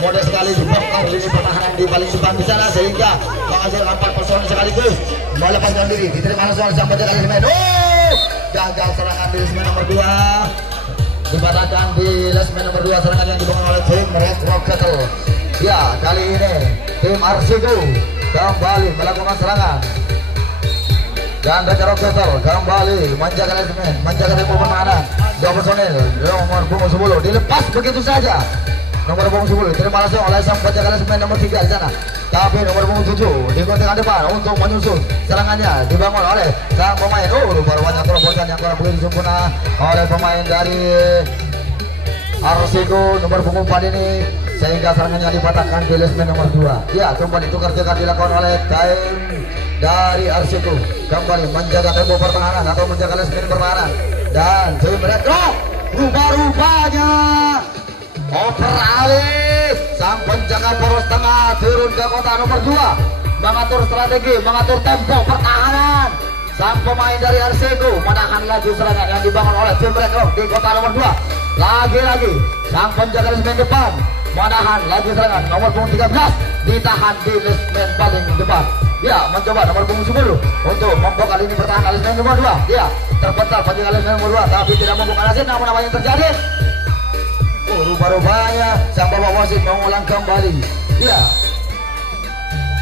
mudah sekali dibongkar lini pertahanan di paling depan di sana sehingga menghasilkan 4 personil sekaligus melepaskan diri. Diterima langsung oleh sang penjaga lesmen. Gagal serangan di lesmen nomor 2. Dipatahkan di lesmen nomor 2 serangan yang dibangun oleh tim Rekrok Ketel. Ya, kali ini tim Arseku kembali melakukan serangan. Dan Rekrok Ketel kembali menjaga lesmen, menjaga tempo pertahanan. 2 personil nomor punggung 10 dilepas begitu saja. Nomor punggung 10 terima langsung oleh sang penjaga lesmen nomor 3 di sana. Tapi nomor punggung 7 di kontingen depan untuk menyusun serangannya dibangun oleh sang pemain. Rupanya terobosan yang kurang begitu sempurna oleh pemain dari Arseku nomor punggung 4 ini sehingga serangannya dipatahkan di lesmen nomor 2. Ya, kembali tukar jaga dilakukan oleh tim dari Arseku kembali menjaga tempo pertahanan atau menjaga lesmen pertahanan. Dan tim Rekrok rupa-rupanya oper alih sang penjaga poros tengah turun ke kotak nomor 2 mengatur strategi, mengatur tempo pertahanan. Sang pemain dari Arseku menahan laju serangan yang dibangun oleh tim Rekrok di kotak nomor 2. Lagi-lagi sang penjaga lesmen depan menahan laju serangan nomor punggung 13 ditahan di lesmen paling depan. Ya, mencoba nomor punggung 10 untuk membuka lini pertahanan lesmen nomor 2. Ya, terpental penjaga lesmen nomor 2 tapi tidak membuka nasib. Namun apa yang terjadi? Rupa-rupanya sang bapak wasit mengulang kembali. Ya.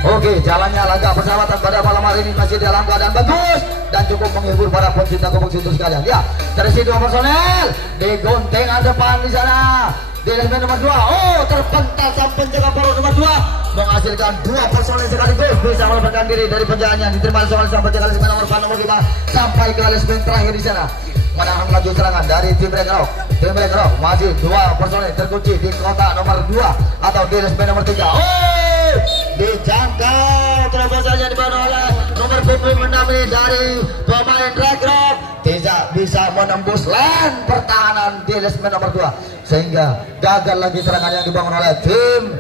Oke, jalannya laga persahabatan pada malam hari ini masih dalam keadaan bagus dan cukup menghibur para pencinta kompetisi itu sekalian. Ya, dari situ personel di gontengan depan di sana. Di lesmen nomor 2, terpental sang penjaga poros nomor 2 menghasilkan 2 personel sekaligus bisa melepaskan diri dari penjaganya. Diterima oleh sang penjaga lesmen nomor 4 nomor 5 sampai ke lesmen terakhir di sana. Menahan laju serangan dari tim Rekrok. Tim Rekrok maju 2 personel terkunci di kotak nomor 2 atau di lesmen nomor 3. Dijangkau terobosannya dibangun oleh nomor punggung 6 ini dari pemain Rekrok. Tidak bisa menembus line pertahanan di lesmen nomor 2 sehingga gagal lagi serangan yang dibangun oleh tim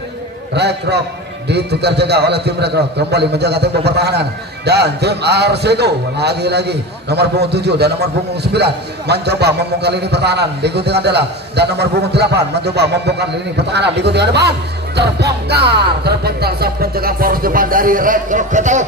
Rekrok ditukar jaga oleh tim Red Rock, kembali menjaga tempo pertahanan, dan tim Arsego lagi-lagi nomor punggung 7 dan nomor punggung 9 mencoba membongkar lini pertahanan, diikuti adalah dan nomor punggung 8 mencoba membongkar lini pertahanan, diikuti depan, terpental sang penjaga poros depan dari Red Rock Ketel,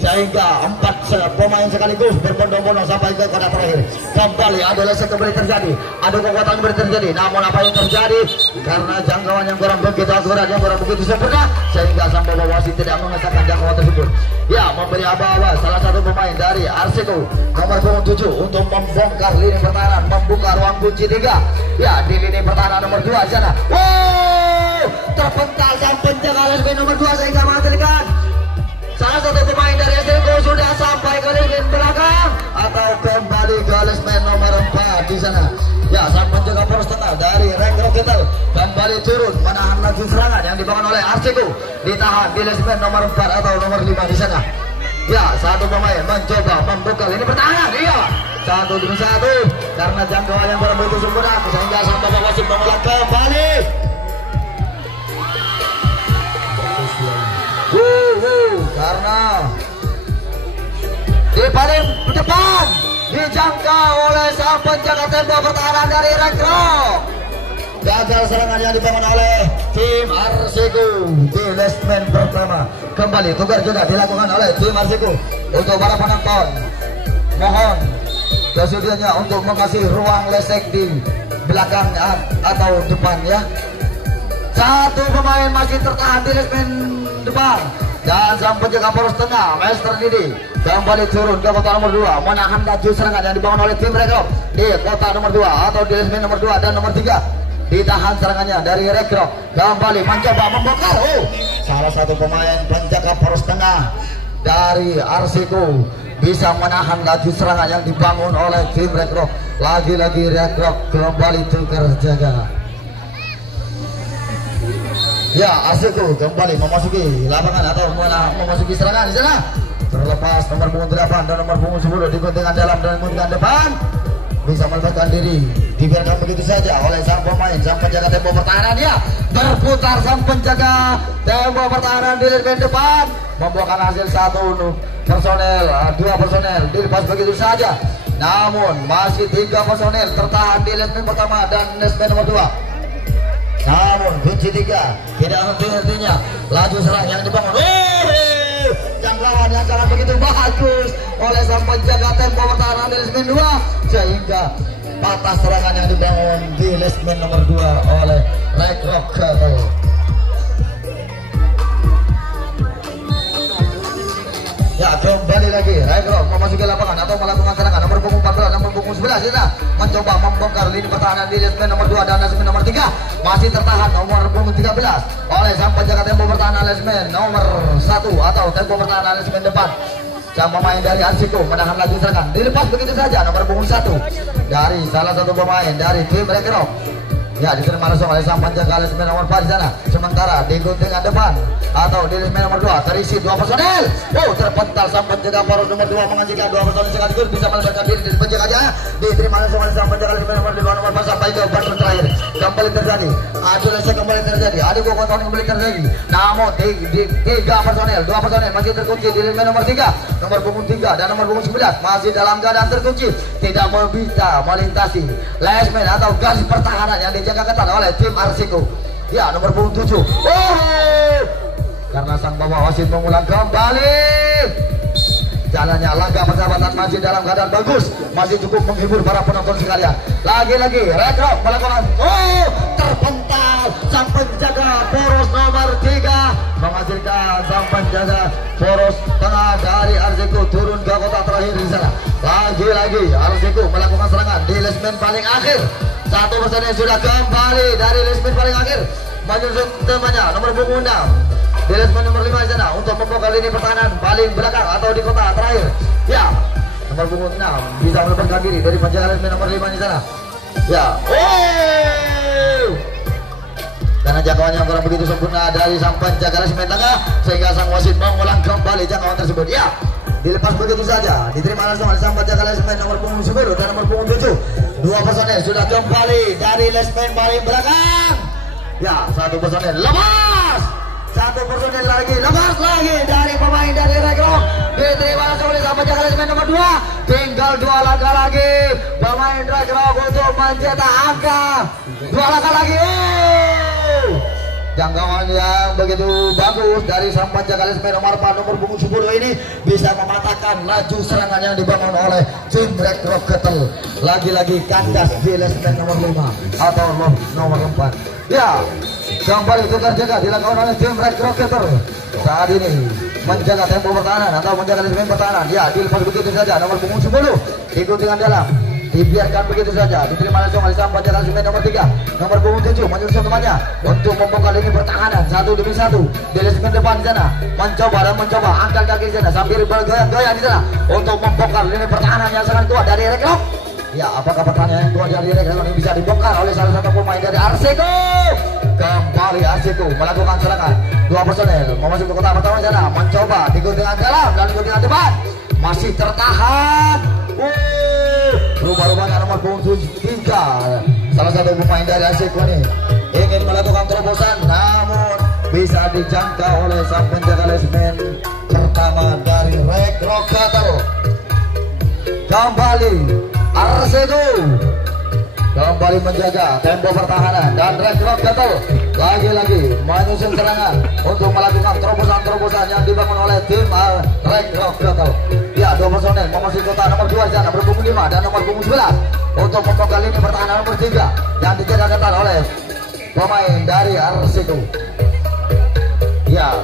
sehingga 4 pemain sekaligus berbondong-bondong sampai ke kotak terakhir. Kembali ada lesek kembali terjadi, ada kekuatan kembali terjadi, namun apa yang terjadi karena jangkauan yang kurang begitu akurat, yang kurang begitu sempurna, sehingga sampai wasit tidak mengesahkan jangkauan tersebut. Ya, memberi aba-aba salah satu pemain dari Arsego nomor punggung 7 untuk membongkar lini pertahanan, membuka ruang kunci 3. Ya, di lini pertahanan nomor 2 sana. Wow, terpental sang penjaga lesmen nomor 2 sehingga menghasilkan salah satu pemain dari Arsego sudah sampai ke lini belakang atau kembali ke lesmen nomor 4 di sana. Ya, sang penjaga poros tengah dari Red Rock Ketel kembali turun menahan laju serangan yang dibangun oleh Arsego, ditahan di lesmen nomor 4 atau nomor 5 di sana. Ya, satu pemain mencoba membuka lini pertahanan. Iya, 1 demi 1 karena jangkauan yang kurang begitu sempurna sehingga sang bapak wasit mengulang kembali. Karena di paling depan dijangkau oleh sang penjaga tempo pertahanan dari Red Rock. Gagal serangan yang dibangun oleh tim Arsego di lesmen pertama. Kembali tukar juga dilakukan oleh tim Arsego. Untuk para penonton, mohon kesediaannya untuk mengasih ruang lesek di belakang atau depan ya. Satu pemain masih tertahan di lesmen depan, dan sang penjaga poros tengah Master Didi kembali turun ke kotak nomor 2 menahan laju serangan yang dibangun oleh tim Red Rock di kotak nomor 2 atau di lesmen nomor 2 dan nomor 3. Ditahan serangannya dari Red Rock, kembali mencoba membongkar. Salah satu pemain penjaga poros tengah dari Arsego bisa menahan laju serangan yang dibangun oleh tim Red Rock. Lagi-lagi Red Rock kembali tukar jaga. Ya, Arsego kembali memasuki lapangan atau memasuki serangan di sana. Terlepas nomor punggung 8 dan nomor punggung 10 diguntingkan dalam dan diguntingkan depan, bisa melepaskan diri, dibiarkan begitu saja oleh sang pemain, sang penjaga tempo pertahanan. Ya, berputar sang penjaga tempo pertahanan di lesmen depan, membuahkan hasil 1 personel, 2 personel dilepas begitu saja. Namun masih 3 personel tertahan di lesmen pertama dan lesmen nomor 2. Namun kunci 3 tidak henti-hentinya laju serang yang dibangun. Jangkauan yang sangat begitu bagus oleh sang penjaga tempo pertahanan di lesmen 2 sehingga patah serangan yang dibangun di lesmen nomor 2 oleh Red Rock Ketel. Ya, kembali lagi Red Rock memasuki lapangan atau melakukan serangan. Nomor punggung 14, nomor punggung 11 kita mencoba membongkar lini pertahanan di lesmen nomor 2 dan lesmen nomor 3. Masih tertahan nomor punggung 13 oleh sang penjaga tempo pertahanan lesmen nomor 1 atau tempo pertahanan lesmen depan. Sang pemain dari Arsego menahan laju serangan, dilepas begitu saja nomor punggung 1 dari salah satu pemain dari tim Red Rock. Ya, diterima langsung oleh sang penjaga lesmen nomor 4 di sana. Sementara di guntingan depan atau di lesmen nomor 2 terisi 2 personel. Terpental sang penjaga poros nomor 2 mengajikan 2 personel sekaligus bisa melepaskan diri dari penjaganya. Diterima langsung oleh sang penjaga lesmen nomor 5 nomor 4 sampai ke bagian terakhir. Kembali terjadi, adu lesek kembali terjadi, adu kokotan kembali terjadi. Namun di 3 personel, 2 personel masih terkunci di lesmen nomor 3, nomor punggung 3 dan nomor punggung 11 masih dalam keadaan terkunci, tidak bisa melintasi lesmen atau garis pertahanan yang dijaga ketat oleh tim Arsego. Ya, nomor punggung 7. Karena sang bawa wasit mengulang kembali. Jalannya laga persahabatan masih dalam keadaan bagus, masih cukup menghibur para penonton sekalian. Lagi-lagi Red Rock melakukan terpental sang penjaga poros nomor 3 menghasilkan sang penjaga poros tengah dari Arsego turun ke kotak terakhir di sana. Lagi-lagi Arsego melakukan serangan di lesmen paling akhir. 1 personel sudah kembali dari lesmen paling akhir menyusun temannya nomor punggung 6 di lesmen nomor 5 di sana untuk membuka lini pertahanan paling belakang atau di kotak terakhir. Ya, nomor punggung 6 bisa melepaskan diri dari penjaga lesmen nomor 5 di sana. Ya, karena jangkauan yang kurang begitu sempurna dari sang penjaga lesmen tengah sehingga sang wasit mengulang kembali jangkauan tersebut. Ya, dilepas begitu saja, diterima langsung oleh sang penjaga lesmen nomor punggung 10 dan nomor punggung 7. 2 personel sudah kembali dari lesmen paling belakang. Ya, 1 personel lepas. 1 satu personil lagi, lepas lagi dari pemain dari Regrok. Diterima langsung oleh sahabat jaga lesmen nomor 2. Tinggal 2 langkah lagi pemain Regrok untuk mencetak angka. 2 langkah lagi. Jangkauan yang begitu bagus dari sang penjaga lesmen nomor 4 nomor punggung 10 ini bisa mematahkan laju serangan yang dibangun oleh tim Red Rock Ketel. Lagi-lagi kandas di lesmen nomor 5 atau nomor 4. Ya, kembali jaga dilakukan oleh tim Red Rock Ketel. Saat ini menjaga tempo pertahanan atau menjaga lesmen pertahanan. Ya, dilepas begitu saja nomor punggung 10 ikut dengan dalam. Dibiarkan begitu saja, diterima langsung oleh sang penjaga lesmen nomor 3 nomor punggung 7 menyusun temannya untuk membongkar lini pertahanan 1 demi 1 di lesmen depan di sana, mencoba angkat kaki di sana sambil bergoyang-goyang di sana untuk membongkar lini pertahanan yang sangat kuat dari Regrok. Ya, apakah pertahanan yang kuat dari Regrok ini bisa dibongkar oleh salah satu pemain dari Arseko? Kembali Arseko melakukan serangan 2 personel memasuki kotak pertama di sana, mencoba ikut dengan dalam dan ikut dengan depan, masih tertahan. Rubah-rubahnya nomor punggung 3 salah satu pemain dari Arseko ini ingin melakukan terobosan, namun bisa dijangkau oleh sang penjaga lesmen pertama dari Regrok Ketel. Kembali Arseko kembali menjaga tempo pertahanan dan Regrok Ketel lagi-lagi menyusun serangan untuk melakukan terobosan-terobosan yang dibangun oleh tim Regrok Ketel. Ya, 2 personel memasuki kotak nomor 2 di sana berpunggung 5 dan nomor punggung 11 untuk membongkar lini pertahanan nomor 3 yang dijaga ketat oleh pemain dari Arseko. Ya,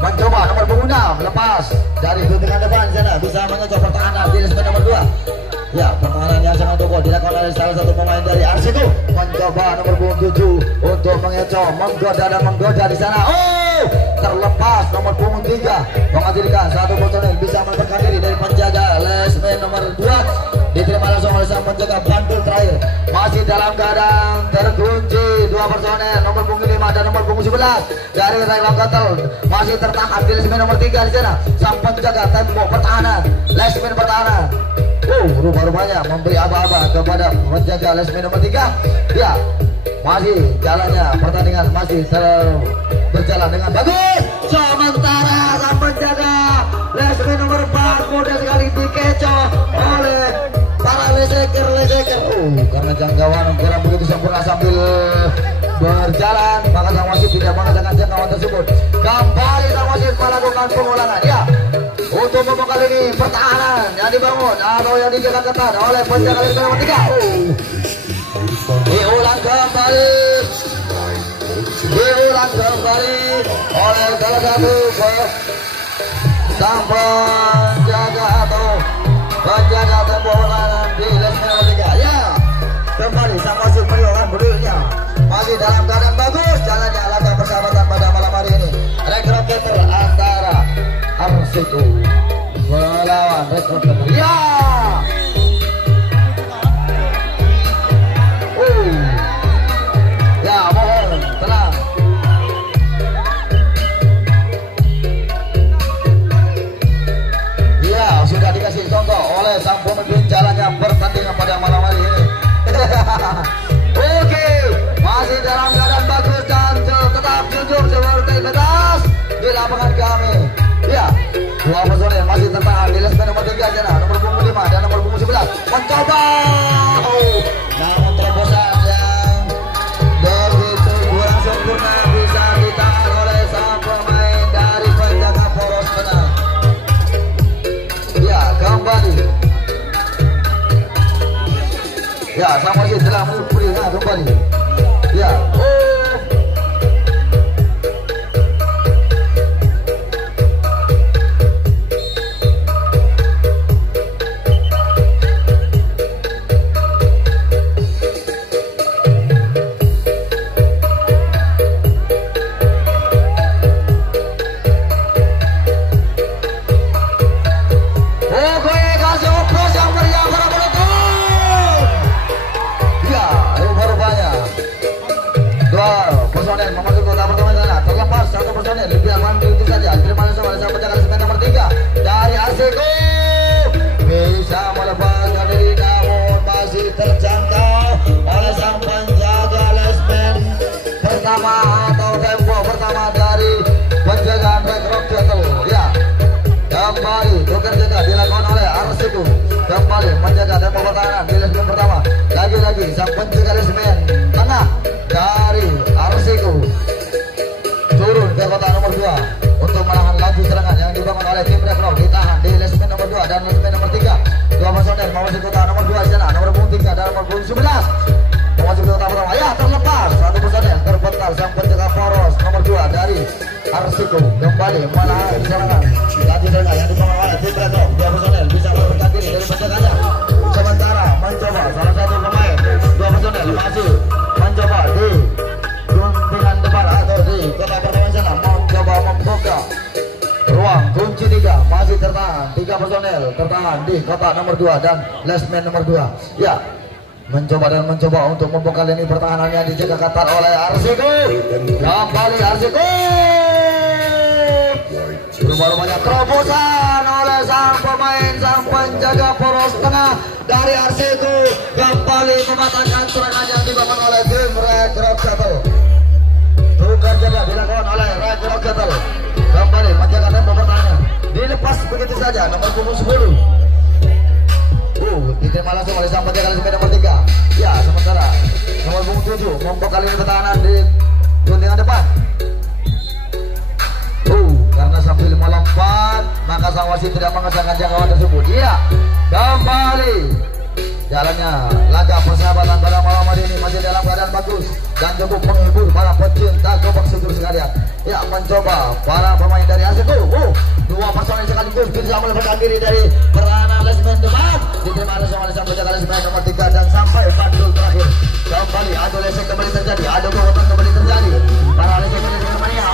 mencoba nomor punggung 6 lepas dari guntingan depan di sana bisa menyocok pertahanan di lesmen nomor 2. Ya, pertahanan yang sangat kokoh dilakukan oleh salah satu pemain dari Arseko. Mencoba nomor punggung 7 untuk mengecoh, menggoda dan menggoda di sana. Terlepas nomor punggung 3 menghadirkan 1 personel bisa melepaskan diri dari penjaga lesmen nomor 2. Diterima langsung oleh sang penjaga bandul terakhir, masih dalam keadaan terkunci 2 personel nomor punggung 5 dan nomor punggung 11 dari Regrok Ketel masih tertahan di lesmen nomor 3 di sana. Sang penjaga tempo pertahanan lesmen pertahanan rubah-rubahnya memberi aba-aba kepada penjaga lesmen nomor 3. Ya, masih jalannya pertandingan masih berjalan dengan bagus. Sementara sang penjaga lesmen nomor 4 mudah sekali dikecoh oleh para leseker. Karena jangkauan kurang begitu sempurna sambil berjalan, maka sang wasit tidak mengatakan jangkauan tersebut. Kembali sang wasit melakukan pengulangan. Ya, untuk membongkar ini pertahanan yang dibangun atau yang dijaga ketat oleh penjaga lesmen nomor 3. Diulang kembali oleh salah satu sang penjaga atau penjaga tempo pertahanan di lesmen nomor 3. Ya, kembali sang wasit meriuhkan berdirinya masih dalam keadaan bagus jalannya laga persahabatan pada malam hari ini. Regrok Ketel antara Arseko melawan Regrok Ketel. Ya, ya, mohon tenang. Ya, sudah dikasih contoh oleh sang pemimpin jalannya pertandingan pada malam hari ini. Oke, masih dalam keadaan bagus dan tetap jujur seperti betas di lapangan kami. Ya, 2 personel masih tertahan di lesmen nomor 3 sana, nomor punggung 5 dan nomor punggung 11 mencoba. Namun terobosan yang begitu kurang sempurna bisa ditahan oleh sang pemain dari penjaga poros tengah. Ya, kembali. Ya, sang wasit telah memberikan kembali. Ya, bisa melepaskan diri namun masih terjangkau oleh sang penjaga lesmen pertama atau tempo pertama dari oleh tim Retro, ditahan di lesmen nomor 2 dan lesmen nomor 3. Dua personel memasuki kotak nomor 2 di sana, nomor punggung 3 dan nomor punggung 11. Memasuki kotak pertama, ya terlepas satu personel terpental sang penjaga poros nomor 2 dari Arsiko kembali menahan serangan. Lagi tengah yang dibangun oleh tim Retro, dua personel bisa melarikan diri dari penjaganya. Sementara mencoba salah satu pemain, dua personel masih mencoba di guntingan depan atau di kotak pertama sana mencoba membuka ruang kunci 3 masih tertahan, 3 personel tertahan di kotak nomor 2 dan lesmen nomor 2. Ya, mencoba untuk membuka lini pertahanannya dijaga ketat oleh Arsiko. Kembali Arsiko. Rumah-rumahnya terobosan oleh sang pemain, sang penjaga poros tengah dari Arsiko. Kembali mematahkan serangan yang dibangun oleh tim Red Rock Cattle. Tukar jaga dilakukan oleh Red Rock Cattle. Kembali menjaga tempo pertahanan. Dilepas begitu saja nomor punggung 10. Diterima langsung oleh sang penjaga lesmen nomor 3. Ya, sementara nomor punggung 7 membuka lini pertahanan di guntingan depan. Karena sambil melompat maka sang wasit tidak mengesahkan jangkauan tersebut. Iya, kembali jalannya laga persahabatan pada malam hari ini masih dalam keadaan bagus dan cukup menghibur para pecinta gobak sudur sekalian. Ya, mencoba para pemain dari Arsiko. Dua personel sekaligus bisa melepaskan diri dari pertahanan lesmen depan. Diterima langsung oleh sang penjaga lesmen nomor 3 dan sampai bandul terakhir. Kembali adu lesek kembali terjadi, adu gawatan kembali terjadi. Para lesek mania.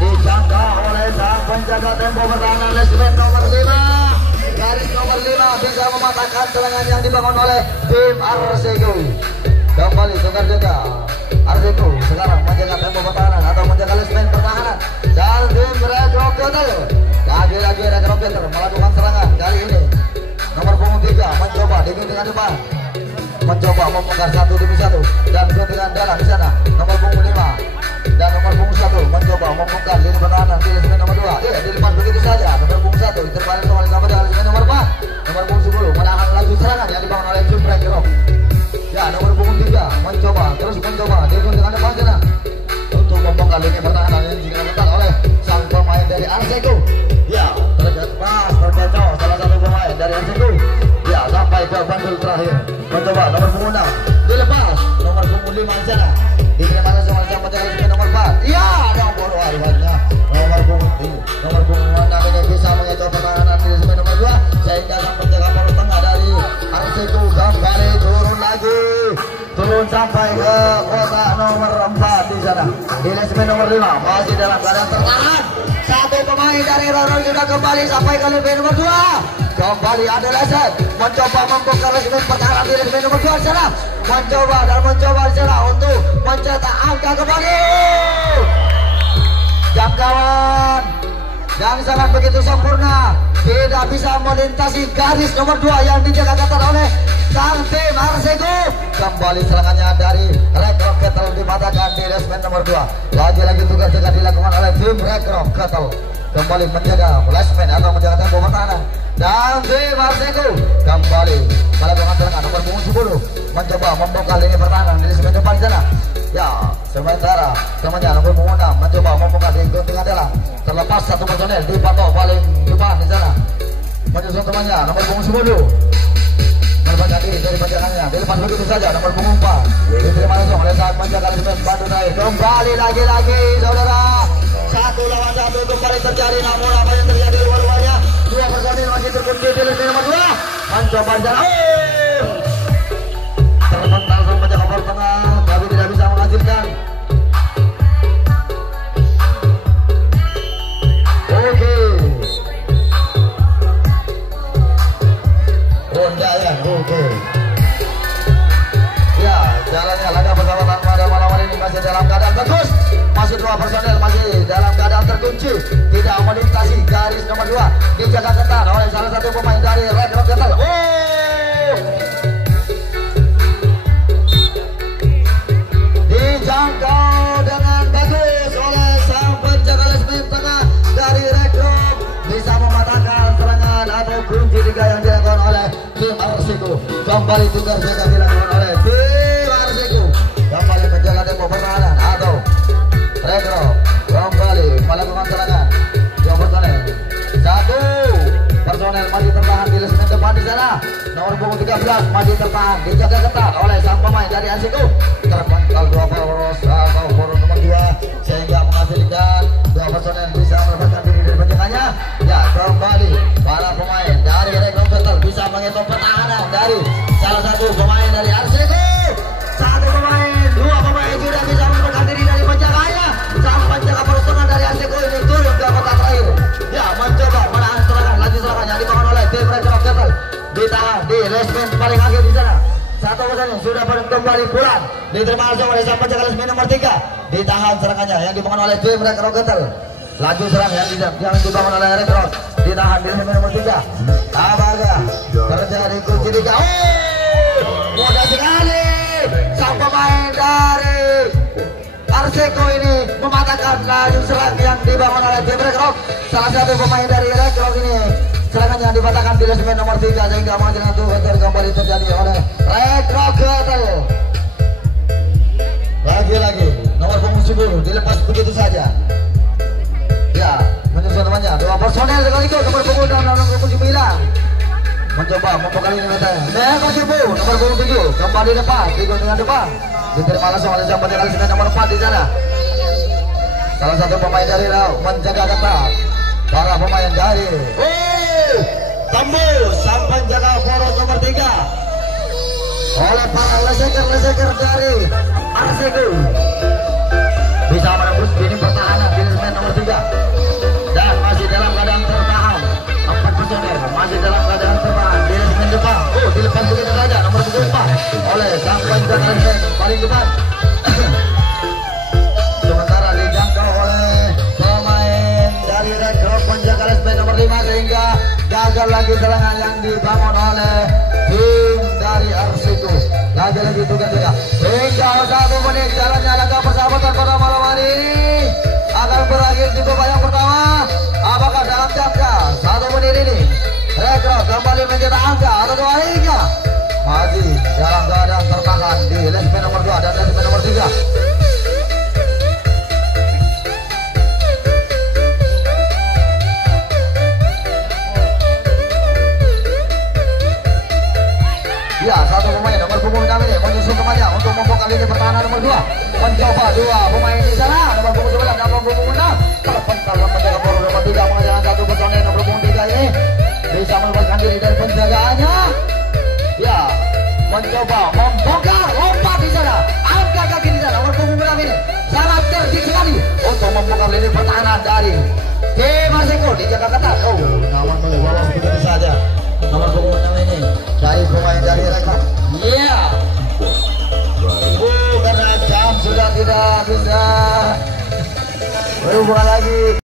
Dijangka oleh sang penjaga tempo pertahanan lesmen nomor 5. Garis nomor 5 bisa mematahkan serangan yang dibangun oleh tim Arsiko. Kembali tukar jaga. Arsiko sekarang menjaga tempo pertahanan atau menjaga lesmen pertahanan. Dan tim Red Rock Cattle. Lagi-lagi Red Rock Cattle melakukan serangan kali ini. Nomor punggung 3 mencoba di guntingan depan. Mencoba membongkar 1 demi 1 dan guntingan dalam di sana. Nomor punggung 5 dan nomor punggung 1 mencoba membongkar lini pertahanan di lesmen nomor 2. Dilepas begitu saja. Nomor punggung 1 terbalik oleh dengan lesmen nomor 4. Nomor punggung 10 menahan laju serangan yang dibangun oleh tim Red Rock. Ya, nomor punggung 3 mencoba di guntingan depan sana untuk membongkar lini pertahanan yang dilakukan oleh sang pemain dari Arsiko. Ya, terkacau salah satu pemain dari Arsiko. Ya, sampai ke bandul terakhir. Mencoba nomor punggung 6 dilepas, nomor punggung 5 di sana. Diterima langsung oleh sang penjaga lesmen nomor 4. Ya, nomor arwahnya nomor punggung 6 ini bisa mengecoh pertahanan di lesmen nomor 2 sehingga sang penjaga poros tengah dari Arsiko kembali turun sampai ke kotak nomor 4 di sana. Di lesmen nomor 5 masih dalam keadaan tertahan. Satu pemain dari Roro sudah kembali sampai ke lesmen nomor 2. Kembali ada lesek mencoba membongkar lesmen pertahanan di lesmen nomor 2 di sana. Mencoba di sana untuk mencetak angka kembali. Jangkauan yang sangat begitu sempurna, tidak bisa melintasi garis nomor 2 yang dijaga ketat oleh sang tim Arsiko. Kembali serangannya dari Red Rock Cattle dimatahkan di lesmen nomor 2. Lagi-lagi tugas jaga dilakukan oleh tim Red Rock Cattle. Kembali menjaga lesmen atau menjaga tempo pertahanan. Dan tim Arsiko kembali melakukan serangan nomor punggung 10 mencoba membongkar lini pertahanan di lesmen depan di sana. Ya, sementara temannya nomor punggung 6 mencoba membongkar di guntingan dalam. Terlepas satu personel di patok paling depan di sana. Menyusul temannya nomor punggung 10. Melepaskan diri dari penjagannya. Dilepas begitu saja nomor punggung 4. Diterima langsung oleh saat menjaga lesmen bandul terakhir. Kembali lagi-lagi saudara. 1 lawan 1 kembali terjadi, namun apa yang terjadi luar-luarnya? Dua personil masih terkunci di lesmen nomor 2. Mencoba jalan. Terpental sang penjaga poros tengah, tapi tidak bisa menghasilkan. Oke. Undayan, oke. Ya, jalannya laga persahabatan pada malam hari ini masih dalam keadaan bagus. Masih dua personel masih dalam keadaan terkunci, tidak melintasi garis nomor 2. Dijaga ketat oleh salah satu pemain dari Red Rock Cattle. Dijangkau dengan bagus oleh sang penjaga lesmen tengah dari Red Rock, bisa mematahkan serangan atau kunci 3 yang dilakukan oleh tim Arsiko. Kembali tukar jaga dilakukan oleh tim Arsiko. Kembali menjaga tempo pertahanan atau Red Rock kembali melakukan serangan. di sana. Nomor punggung 13 masih tertahan, dijaga ketat oleh sang pemain dari Arsiko. Terpental dua poros atau poros nomor 2 sehingga menghasilkan dua personel bisa melepaskan diri dari penjagannya. Ya, kembali para pemain dari Rekon Betel bisa mengetok pertahanan dari salah satu pemain dari Arsiko. Satu pemain, dua pemain juga bisa melepaskan diri dari penjaganya. Sang penjaga personel dari Arsiko ini turun ke kotak terakhir. Ya, mencoba menahan serangan, laju serangan yang dibangun oleh tim Rekon Betel. Ditahan di resmen paling akhir di sana. Satu personel sudah kembali pulang. Diterima langsung oleh sang penjaga resmen nomor 3. Ditahan serangannya yang dibangun oleh tim Rekon Betel. Laju serang yang dibangun oleh Rekon. Ditahan di resmen nomor 3. Tabaga terjadi kunci 3. Mudah sekali sang pemain dari Arseko ini mematahkan laju serang yang dibangun oleh tim Rekon. Salah satu pemain dari Rekon ini serangan yang dipatahkan di resmen nomor 3 sehingga menghasilkan tugas kembali terjadi oleh Rekon Betel. Lagi-lagi nomor punggung 10 dilepas begitu saja. Ya, menyusul temannya dua personel sekaligus nomor punggung 6 dan nomor punggung 9 mencoba membekali ini katanya. Nomor 10 nomor punggung 7 kembali depan, dengan depan diterima langsung oleh sang penjaga resmen nomor 4 di sana. Salah satu pemain dari Rau menjaga ketat para pemain dari tembus sang penjaga poros nomor 3 oleh para leseker dari Arseko bisa menembus ini pertahanan di resmen nomor 3 dan masih dalam keadaan tertahan. 4 personel masih dalam keadaan tertahan di resmen depan. Dilepas begitu saja nomor 4 oleh sang penjaga resmen paling depan. Sementara dijangkau oleh pemain dari Rekon penjaga resmen nomor 5 sehingga gagal lagi serangan yang dibangun oleh tim dari Arseko. Lagi-lagi tugas juga hingga 1 menit jalannya laga persahabatan pada malam hari ini akan berakhir di babak yang pertama. Apakah dalam jangka 1 menit ini Rekon kembali mencetak angka atau hingga masih dalam keadaan tertahan di resmen nomor 2 dan resmen nomor 3. Ya, satu pemain nomor punggung 6 ini menyusul temannya untuk membongkar lini pertahanan nomor 2. Mencoba dua pemain di sana nomor punggung 11 dan nomor punggung 6. Terpental menjaga poros nomor 3 menghasilkan satu personel nomor punggung 3 ini bisa melepaskan diri dari penjagaannya. Ya, mencoba membongkar lompat di sana. Angkat kaki di sana nomor punggung 6 ini sangat cerdik sekali untuk membongkar lini pertahanan dari tim Arseko. Dijaga ketat. Namun lolos begitu saja. Nomor punggung 6 ini dari pemain dari Rekon. Karena jam sudah tidak bisa berhubungan lagi.